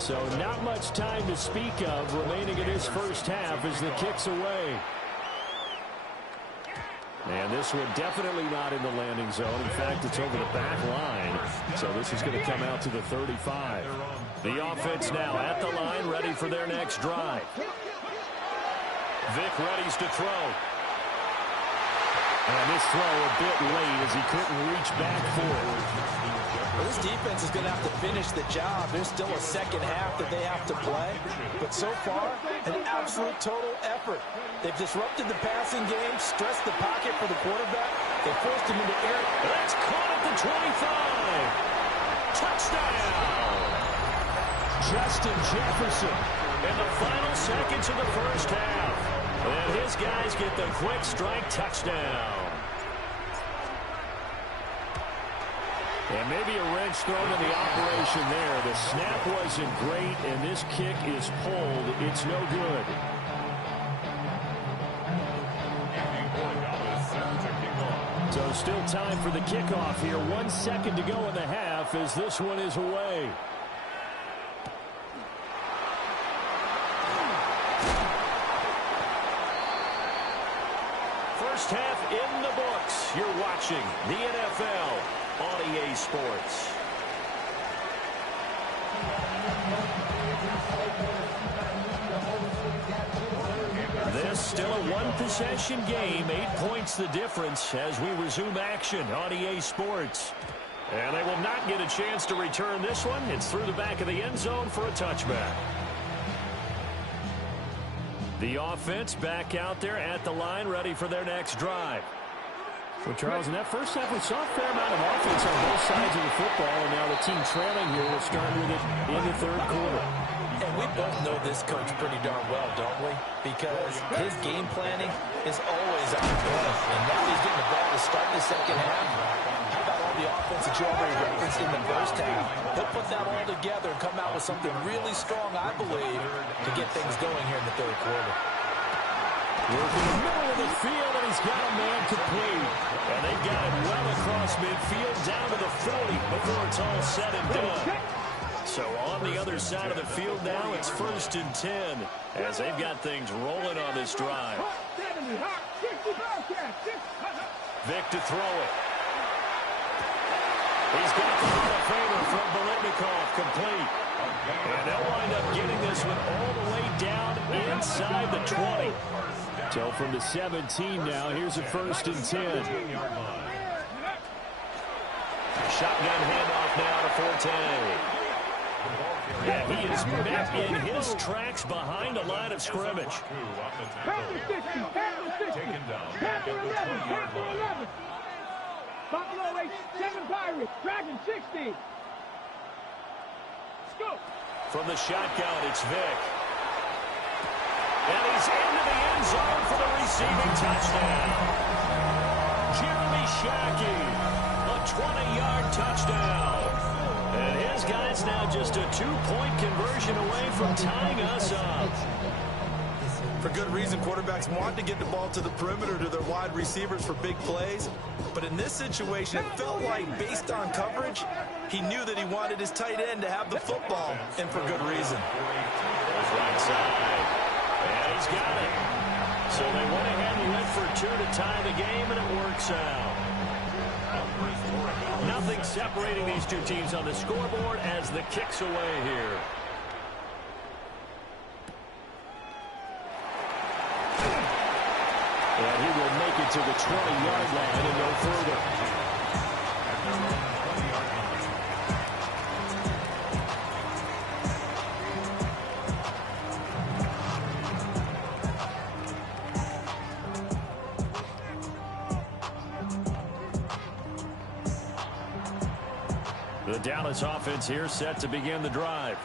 So not much time to speak of remaining in this first half as the kick's away. And this one definitely not in the landing zone. In fact, it's over the back line. So this is going to come out to the 35. The offense now at the line, ready for their next drive. Vic readies to throw. And this throw a bit late as he couldn't reach back for it. Well, this defense is going to have to finish the job. There's still a second half that they have to play. But so far, an absolute total effort. They've disrupted the passing game, stressed the pocket for the quarterback. They forced him into air. That's caught at the 25. Touchdown! Justin Jefferson in the final seconds of the first half. And his guys get the quick strike touchdown. And maybe a wrench thrown in the operation there. The snap wasn't great, and this kick is pulled. It's no good. So still time for the kickoff here. 1 second to go in the half as this one is away. First half in the books. You're watching the NFL on EA Sports. This still a one-possession game. 8 points the difference as we resume action on EA Sports. And they will not get a chance to return this one. It's through the back of the end zone for a touchback. The offense back out there at the line, ready for their next drive. So, Charles, in that first half, we saw a fair amount of offense on both sides of the football, and now the team trailing here will start with it in the third quarter. And we both know this coach pretty darn well, don't we? Because his game planning is always on point. And now he's getting the ball to start the second half. How about all the offense that you already referenced in the first half? He'll put that all together and come out with something really strong, I believe, to get things going here in the third quarter. Working the middle of the field, and he's got a man complete. And they've got it well across midfield, down to the 40 before it's all said and done. So on the other side of the field now, it's 1st and 10 as they've got things rolling on this drive. Vic to throw it. He's got the Hall of Famer from Biletnikoff complete. And they'll wind up getting this one all the way down inside the 20. So from the 17 now, here's a 1st and 10. Shotgun handoff now to Forte. Yeah, he is met in his tracks behind the line of scrimmage. Panther 60, Panther 60, Panther 11, Panther 11. Buffalo 7 Pirates, Dragon 60. Scoop. From the shotgun, it's Vic. And he's into the end zone for the receiving touchdown. Jeremy Shackey, a 20-yard touchdown. And his guy's now just a 2-point conversion away from tying us up. For good reason, quarterbacks want to get the ball to the perimeter to their wide receivers for big plays. But in this situation, it felt like, based on coverage, he knew that he wanted his tight end to have the football, and for good reason. Right side. And he's got it. So they went ahead and went for 2 to tie the game, and it works out. Nothing separating these two teams on the scoreboard as the kick's away here. And he will make it to the 20-yard line and no further. The Dallas offense here set to begin the drive.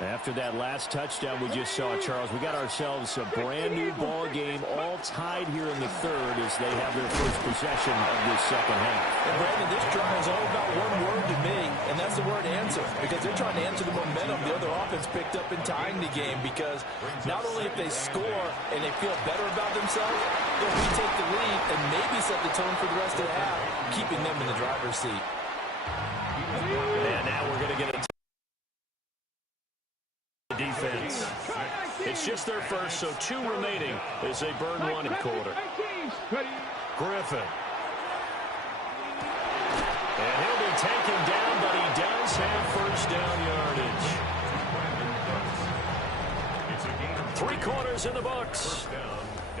After that last touchdown we just saw, Charles, we got ourselves a brand-new ball game, all tied here in the third as they have their first possession of this second half. And Brandon, this drive is all about one word to me, and that's the word answer, because they're trying to answer the momentum the other offense picked up in tying the game, because not only if they score and they feel better about themselves, they'll retake the lead and maybe set the tone for the rest of the half, keeping them in the driver's seat. And now we're going to get a defense. It's just their first, so 2 remaining as they burn 1 in quarter. Griffin. And he'll be taken down, but he does have first down yardage. 3 quarters in the books.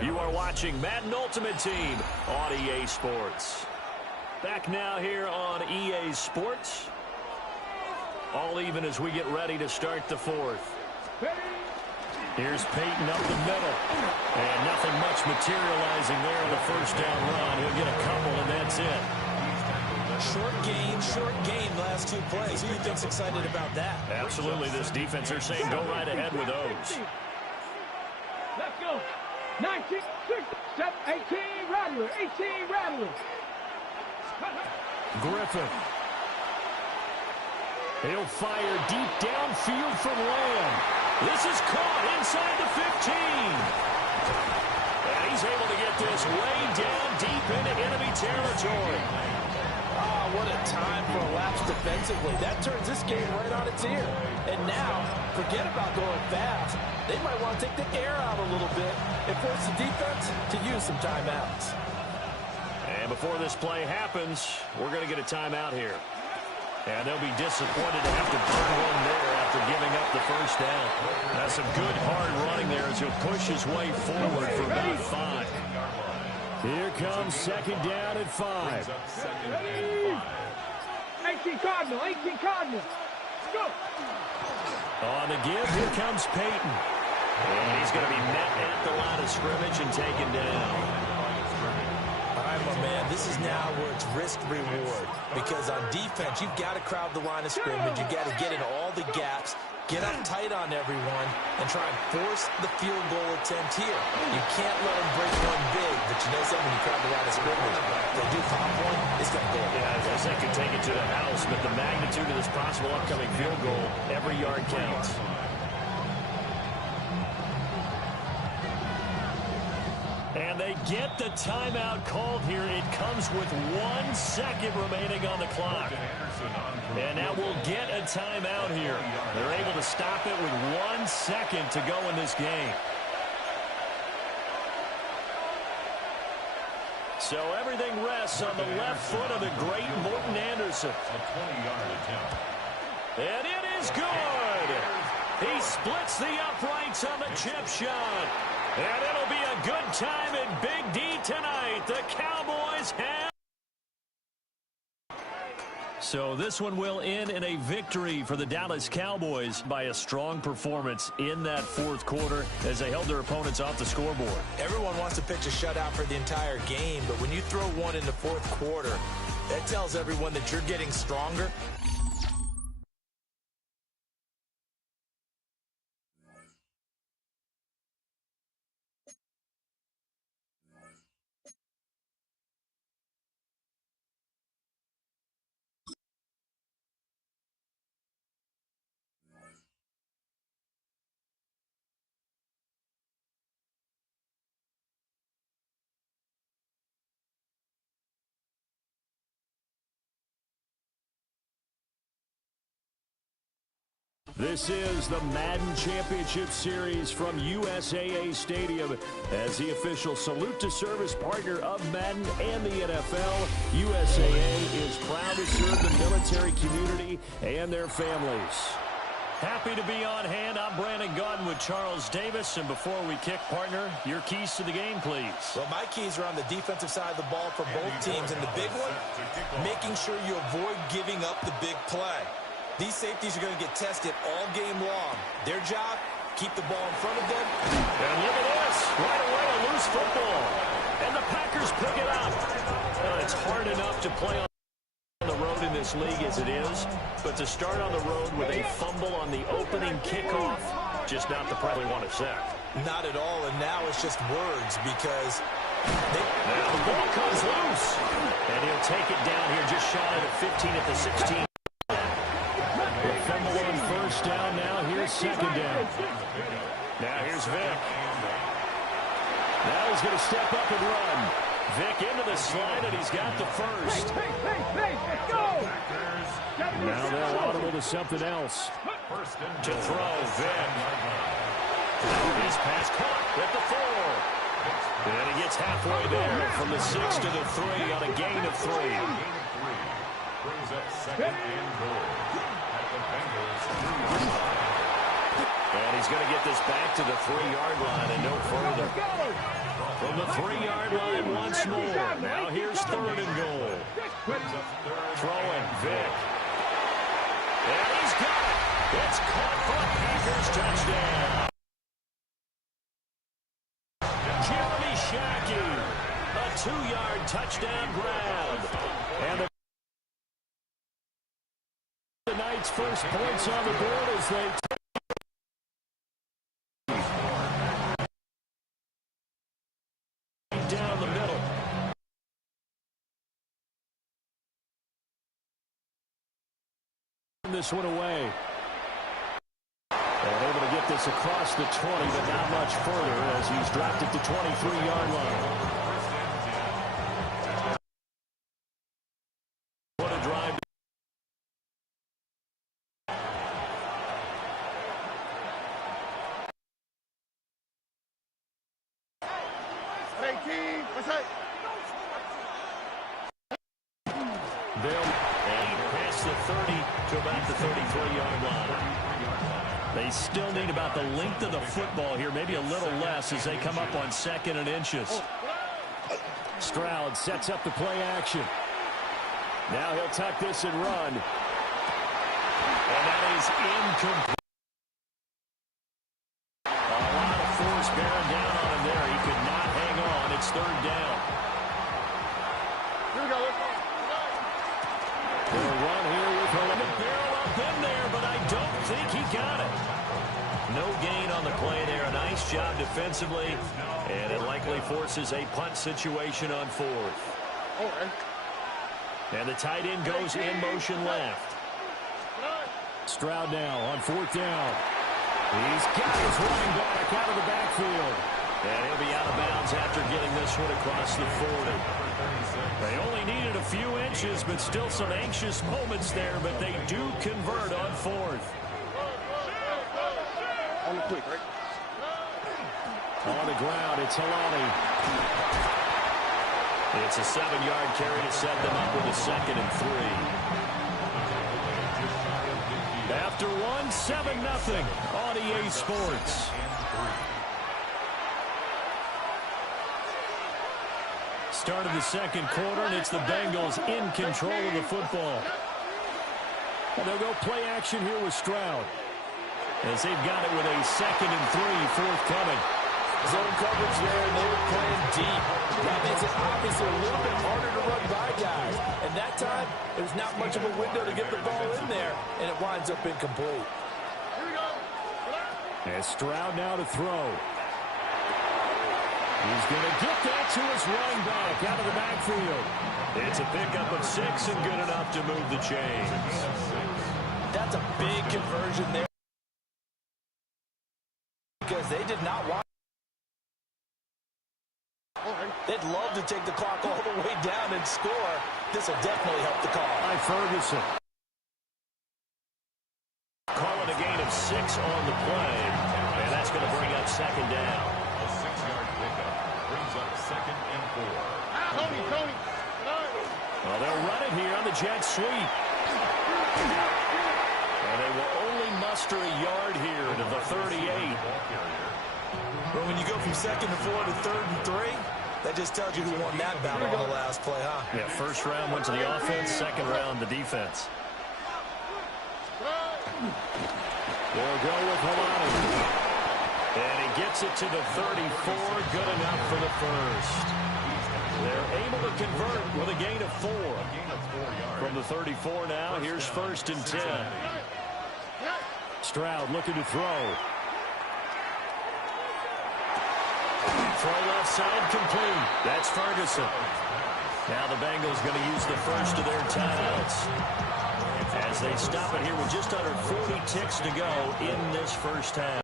You are watching Madden Ultimate Team on EA Sports. Back now here on EA Sports. All even as we get ready to start the fourth. Here's Peyton up the middle. And nothing much materializing there in the first down run. He'll get a couple, and that's it. Short game, last 2 plays. Who do you think's excited about that? Absolutely. This defense, they're saying go right ahead with those. Let's go. 19, 6, 7, 18, Rattler, 18, Rattler. Griffin. He'll fire deep downfield from Lamb. This is caught inside the 15. And he's he's able to get this way down deep into enemy territory. Oh, what a time for a lapse defensively. That turns this game right on its ear. And now, forget about going fast. They might want to take the air out a little bit and force the defense to use some timeouts. And before this play happens, we're going to get a timeout here. And they'll be disappointed to have to burn one there after giving up the first down. That's some good hard running there as he'll push his way forward for about 5. Here comes second down at 5. 18 Cardinal, 18 Cardinal. Let's go. On the give, here comes Peyton. And he's going to be met at the line of scrimmage and taken down. All right, my man, this is now where it's risk-reward. Because on defense, you've got to crowd the line of scrimmage. You've got to get in all the gaps, get up tight on everyone, and try and force the field goal attempt here. You can't let them break one big, but you know something, when you crowd the line of scrimmage, if they do pop one, it's going to go. Yeah, as I said, could take it to the house, but the magnitude of this possible upcoming field goal, every yard counts. And they get the timeout called here. It comes with 1 second remaining on the clock. And now we'll get a timeout here. They're able to stop it with 1 second to go in this game. So everything rests on the left foot of the great Morton Anderson. And it is good. He splits the uprights on the chip shot. And it'll be a good time at Big D tonight. The Cowboys have. So this one will end in a victory for the Dallas Cowboys by a strong performance in that fourth quarter as they held their opponents off the scoreboard. Everyone wants to pitch a shutout for the entire game, but when you throw one in the fourth quarter, that tells everyone that you're getting stronger. This is the Madden Championship Series from USAA Stadium. As the official salute to service partner of Madden and the NFL, USAA is proud to serve the military community and their families. Happy to be on hand. I'm Brandon Gaudin with Charles Davis. And before we kick, partner, your keys to the game, please. Well, my keys are on the defensive side of the ball for both teams. And the big one, making sure you avoid giving up the big play. These safeties are going to get tested all game long. Their job, keep the ball in front of them. And look at this. Right away, a loose football. And the Packers pick it up. It's hard enough to play on the road in this league as it is, but to start on the road with a fumble on the opening kickoff, just not the play we want to set. Not at all, and now it's just words because now the ball comes loose. And he'll take it down here just shy of the 15 at the 16. Fumble on first down. Now here's second down. Now here's Vic. Now he's going to step up and run. Vic into the slide, and he's got the first. Let's go! Now they're audible to something else. To throw, Vic. His pass caught at the 4. And he gets halfway there from the 6 to the 3 on a gain of 3. Brings up second and goal. And he's going to get this back to the 3-yard line and no further. From the 3-yard line once more. Now here's third and goal. Throwing, Vic. And he's got it. It's caught for a Packers touchdown. Jeremy Shackey. A 2-yard touchdown grab. And the Knights' first points on the board as they down the middle. This one away. And able to get this across the 20, but not much further as he's dropped it to 23-yard line. What a drive. Past the 30 to about the 33-yard line. They still need about the length of the football here, maybe a little less as they come up on 2nd and inches. Stroud sets up the play action. Now he'll tuck this and run. And that is incomplete. A lot of force bearing down on him there. He could not hang on. It's 3rd down. Here we go. They'll run here with her. The barrel up in there, but I don't think he got it. No gain on the play there. A nice job defensively, and it likely forces a punt situation on 4th. And the tight end goes in motion left. Stroud now on 4th down. He's got his running back out of the backfield. And he'll be out of bounds after getting this one across the 40. They only needed a few inches, but still some anxious moments there, but they do convert on 4th. On the quick, right? On the ground, it's Halani. It's a 7-yard carry to set them up with a 2nd and 3. After one, 7-0 on EA Sports. Start of the 2nd quarter, and it's the Bengals in control of the football. And they'll go play action here with Stroud, as they've got it with a 2nd and 3 forthcoming. Zone coverage there, and they were playing deep. That makes it obviously a little bit harder to run by guys. And that time, there's not much of a window to get the ball in there, and it winds up incomplete. And Stroud now to throw. He's going to get that to his running back out of the backfield. It's a pickup of 6 and good enough to move the chains. That's a big conversion there, because they did not want. They'd love to take the clock all the way down and score. This will definitely help the call. By Ferguson. Calling a gain of 6 on the play, and that's going to bring up 2nd down. A 6-yard pickup brings up 2nd and 4. Tony. Well, they'll run it here on the jet sweep. And they will only muster a yard here to the 38. But when you go from 2nd and 4 to 3rd and 3, that just tells you who won that battle on the last play, huh? Yeah, 1st round went to the offense, 2nd round the defense. They'll go with Halani. And he gets it to the 34, good enough for the 1st. They're able to convert with a gain of 4. From the 34 now, here's 1st and 10. Stroud looking to throw. Throw left side complete. That's Ferguson. Now the Bengals going to use the first of their timeouts as they stop it here with just under 40 ticks to go in this first half.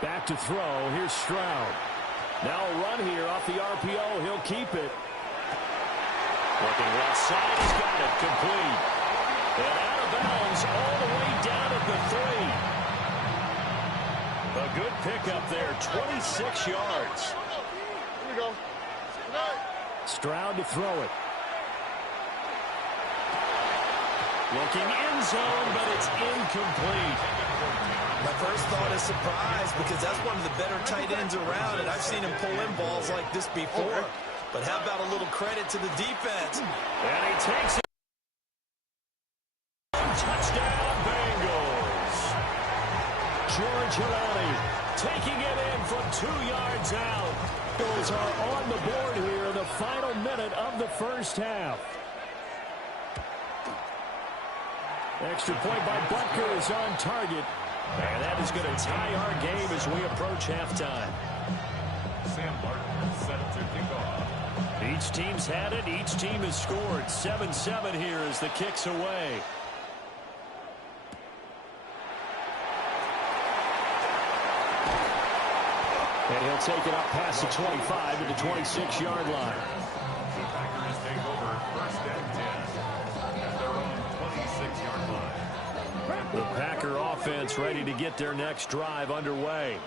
Back to throw. Here's Stroud. Now a run here off the RPO. He'll keep it. Looking left side, he's got it complete. And out of bounds all the way down at the 3. A good pickup there, 26 yards. Here we go. Stroud to throw it. Looking in zone, but it's incomplete. My first thought is surprise, because that's one of the better tight ends around, and I've seen him pull in balls like this before. But how about a little credit to the defense? And he takes it. Touchdown, Bengals. George Halani taking it in from 2 yards out. Bengals are on the board here in the final minute of the first half. Extra point by Butker is on target. And that is going to tie our game as we approach halftime. Sam Martin set to kick off. Each team's had it. Each team has scored. 7-7 here as the kick's away. And he'll take it up past the 25 to the 26-yard line. The Packers take over 1st and 10 at their own 26-yard line. The Packer offense ready to get their next drive underway.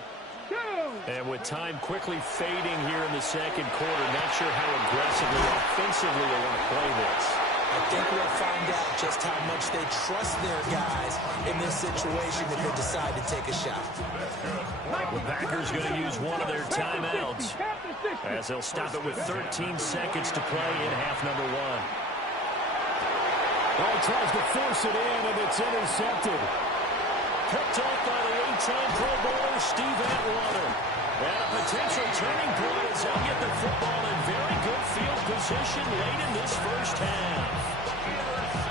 And with time quickly fading here in the second quarter, not sure how aggressively, offensively they want to play this. I think we'll find out just how much they trust their guys in this situation if they decide to take a shot. The Packers going to use one of their timeouts as they'll stop it with 13 seconds to play in half number 1. Oh, tries to force it in, and it's intercepted. Picked off by the 8-time Pro Bowler Steve Atwater. And a potential turning point as they'll get the football in very good field position late in this first half.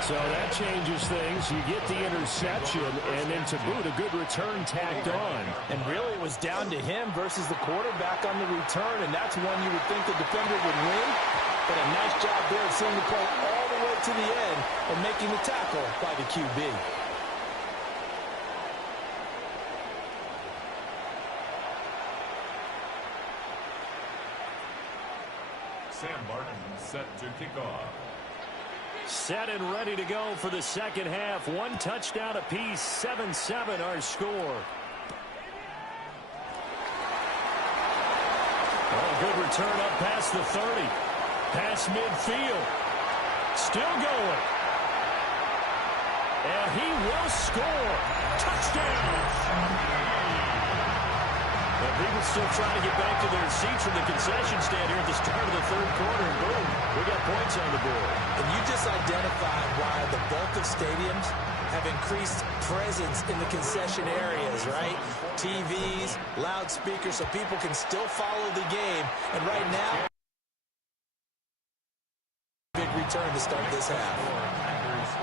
So that changes things. You get the interception, and then to boot, a good return tacked on. And really, it was down to him versus the quarterback on the return, and that's one you would think the defender would win. But a nice job there of seeing the play all the way to the end and making the tackle by the QB. Sam Martin set to kick off. Set and ready to go for the second half. One touchdown apiece. 7-7 our score. Oh, good return up past the 30. Past midfield. Still going. And he will score. Touchdown. But people still trying to get back to their seats from the concession stand here at the start of the third quarter. And boom, we got points on the board. And you just identified why the bulk of stadiums have increased presence in the concession areas, right? TVs, loudspeakers, so people can still follow the game. And right now, big return to start this half.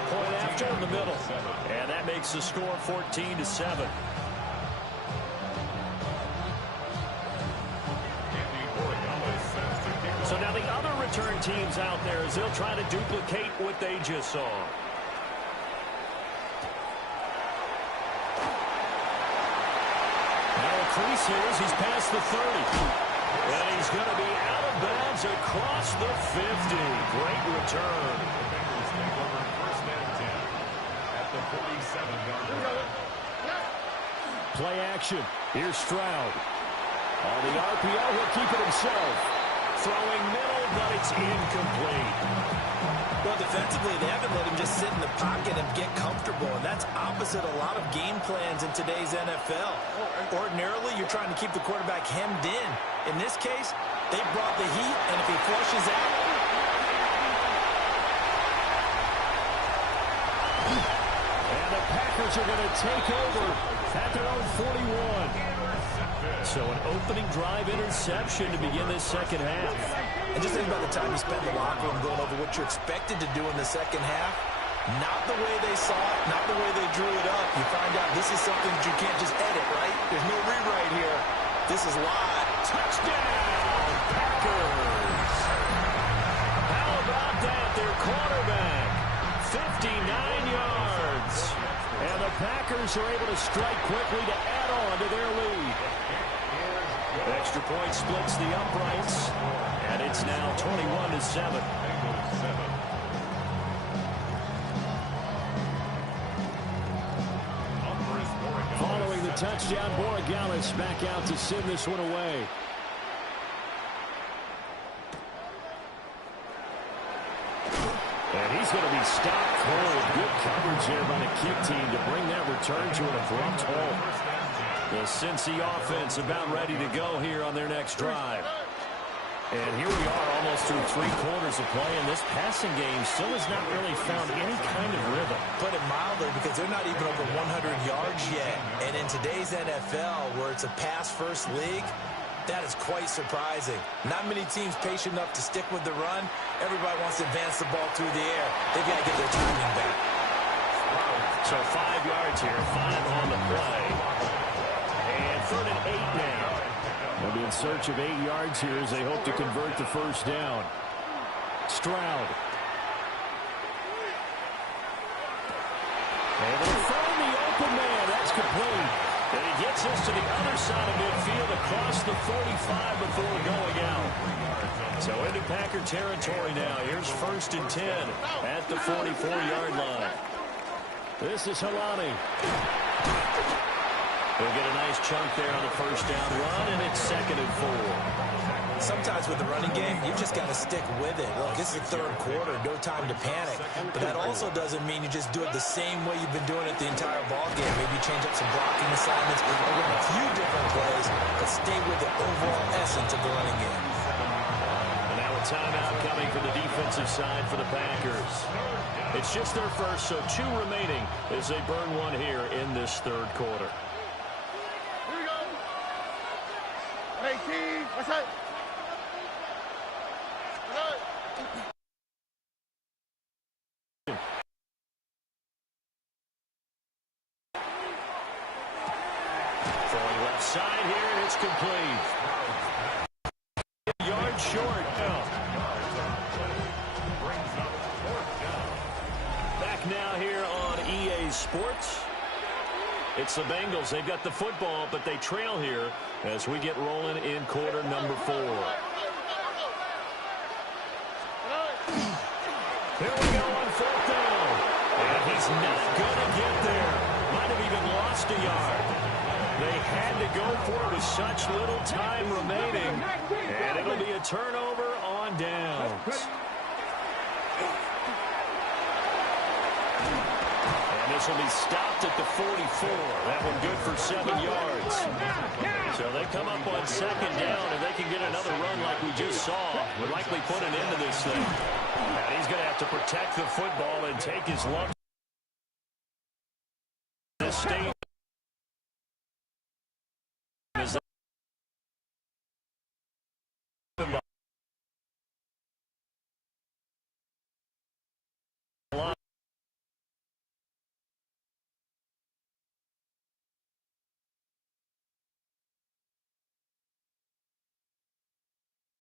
Point after in the middle. And that makes the score 14-7. So now the other return teams out there as they'll try to duplicate what they just saw. Now a crease here as he's past the 30. And he's going to be out of bounds across the 50. Great return. Take over 1st and 10 at the 47-yard line. Play action. Here's Stroud. On the RPO, he'll keep it himself. Throwing middle, but it's incomplete. Well, defensively, they haven't let him just sit in the pocket and get comfortable, and that's opposite a lot of game plans in today's NFL. Ordinarily, you're trying to keep the quarterback hemmed in. In this case, they brought the heat, and if he flushes out... And the Packers are going to take over at their own 41. So an opening drive interception to begin this second half. And just think about the time you spent in the locker room going over what you're expected to do in the second half. Not the way they saw it, not the way they drew it up. You find out this is something that you can't just edit, right? There's no rewrite here. This is live. Touchdown, Packers! How about that? Their quarterback, 59 yards. And the Packers are able to strike quickly to add on to their lead. Extra point splits the uprights, and it's now 21-7. Following the touchdown, Borregales back out to send this one away. And he's going to be stopped cold. Good coverage there by the kick team to bring that return to an abrupt halt. The Cincy offense about ready to go here on their next drive. And here we are almost through 3 quarters of play, and this passing game still has not really found any kind of rhythm. Put it mildly, because they're not even over 100 yards yet. And in today's NFL, where it's a pass-first league, that is quite surprising. Not many teams patient enough to stick with the run. Everybody wants to advance the ball through the air. They've got to get their timing back. So 5 yards here, 5 on the play. And 3rd and 8 now. They'll be in search of 8 yards here as they hope to convert the first down. Stroud. Able to find the open man. That's complete. And he gets us to the other side of midfield across the 45 before going out. So into Packer territory now. Here's 1st and 10 at the 44-yard line. This is Halani. He'll get a nice chunk there on the first down run, and it's 2nd and 4. Sometimes with the running game, you just got to stick with it. Look, this is the 3rd quarter, no time to panic. But that also doesn't mean you just do it the same way you've been doing it the entire ball game. Maybe change up some blocking assignments or run a few different plays, but stay with the overall essence of the running game. And now a timeout coming from the defensive side for the Packers. It's just their first, so 2 remaining as they burn one here in this 3rd quarter. Here we go. 18. What's that? Throwing left side here, and it's complete. Yard short now. Back now here on EA Sports. It's the Bengals. They've got the football, but they trail here as we get rolling in quarter number 4. Here we go on 4th down. And he's not going to get there. Might have even lost a yard. They had to go for it with such little time remaining. And it'll be a turnover on downs. And this will be stopped at the 44. That one good for 7 yards. So they come up on 2nd down, and they can get another run like we just saw. Would likely put an end to this thing. And he's going to have to protect the football and take his lumps. This state is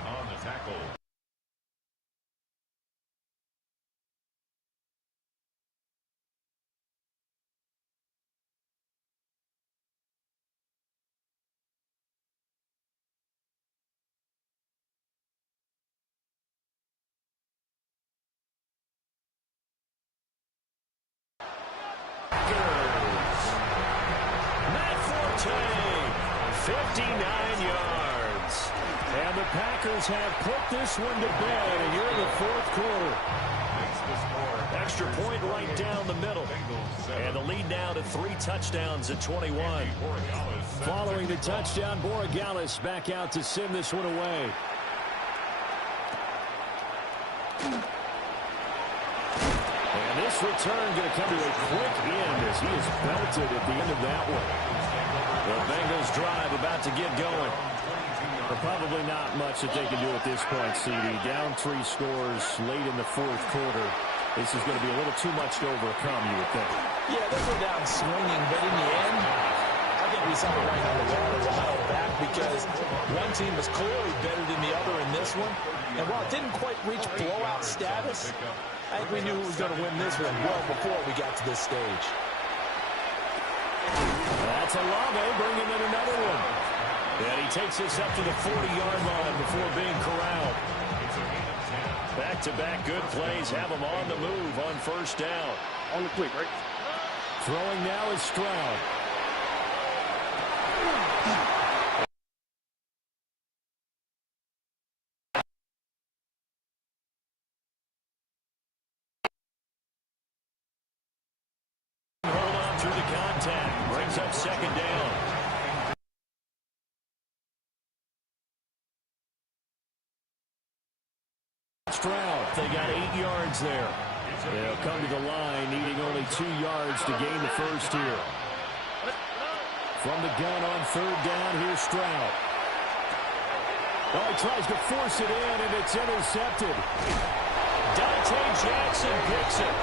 on the tackle. Matt Forte, 59 yards. And the Packers have put this one to bed, and you're in the 4th quarter. Extra point right down the middle. And the lead now to 3 touchdowns at 21. Following the touchdown, Borregales back out to send this one away. And this return going to come to a quick end as he is belted at the end of that one. The Bengals drive about to get going. Probably not much that they can do at this point, CD. Down 3 scores late in the 4th quarter. This is going to be a little too much to overcome, you would think. Yeah, they'll go down swinging, but in the end, I think we saw the right on the wall a while back because one team was clearly better than the other in this one. And while it didn't quite reach blowout status, I think we knew who was going to win this one well before we got to this stage. That's Olave bringing in another one. And he takes us up to the 40-yard line before being corralled. Back-to-back good plays have him on the move on 1st down. On the quick, right? Throwing now is Stroud. Hold on through the contact. Brings up 2nd down. Stroud, they got 8 yards there. They'll come to the line, needing only 2 yards to gain the first here. From the gun on 3rd down, here's Stroud. Oh, he tries to force it in, and it's intercepted. Dante Jackson picks it,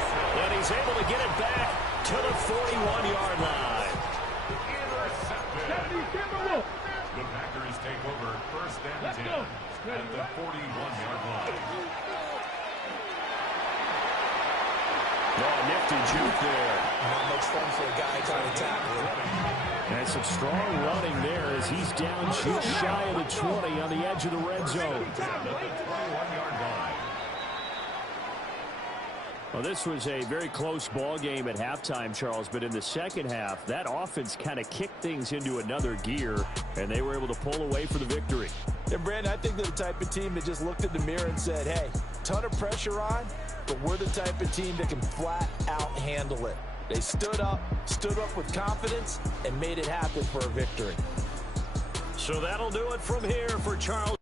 and he's able to get it back to the 41-yard line. Intercepted. The Packers take over 1st and 10 at the 41-yard line. Oh, nifty juke there. Not much fun for a guy trying to tackle him. And some strong running there as he's down just shy of the 20 on the edge of the red zone. Well, this was a very close ball game at halftime, Charles, but in the second half, that offense kind of kicked things into another gear, and they were able to pull away for the victory. And, Brandon, I think they're the type of team that just looked in the mirror and said, hey, ton of pressure on, but we're the type of team that can flat out handle it. They stood up with confidence, and made it happen for a victory. So that'll do it from here for Charles.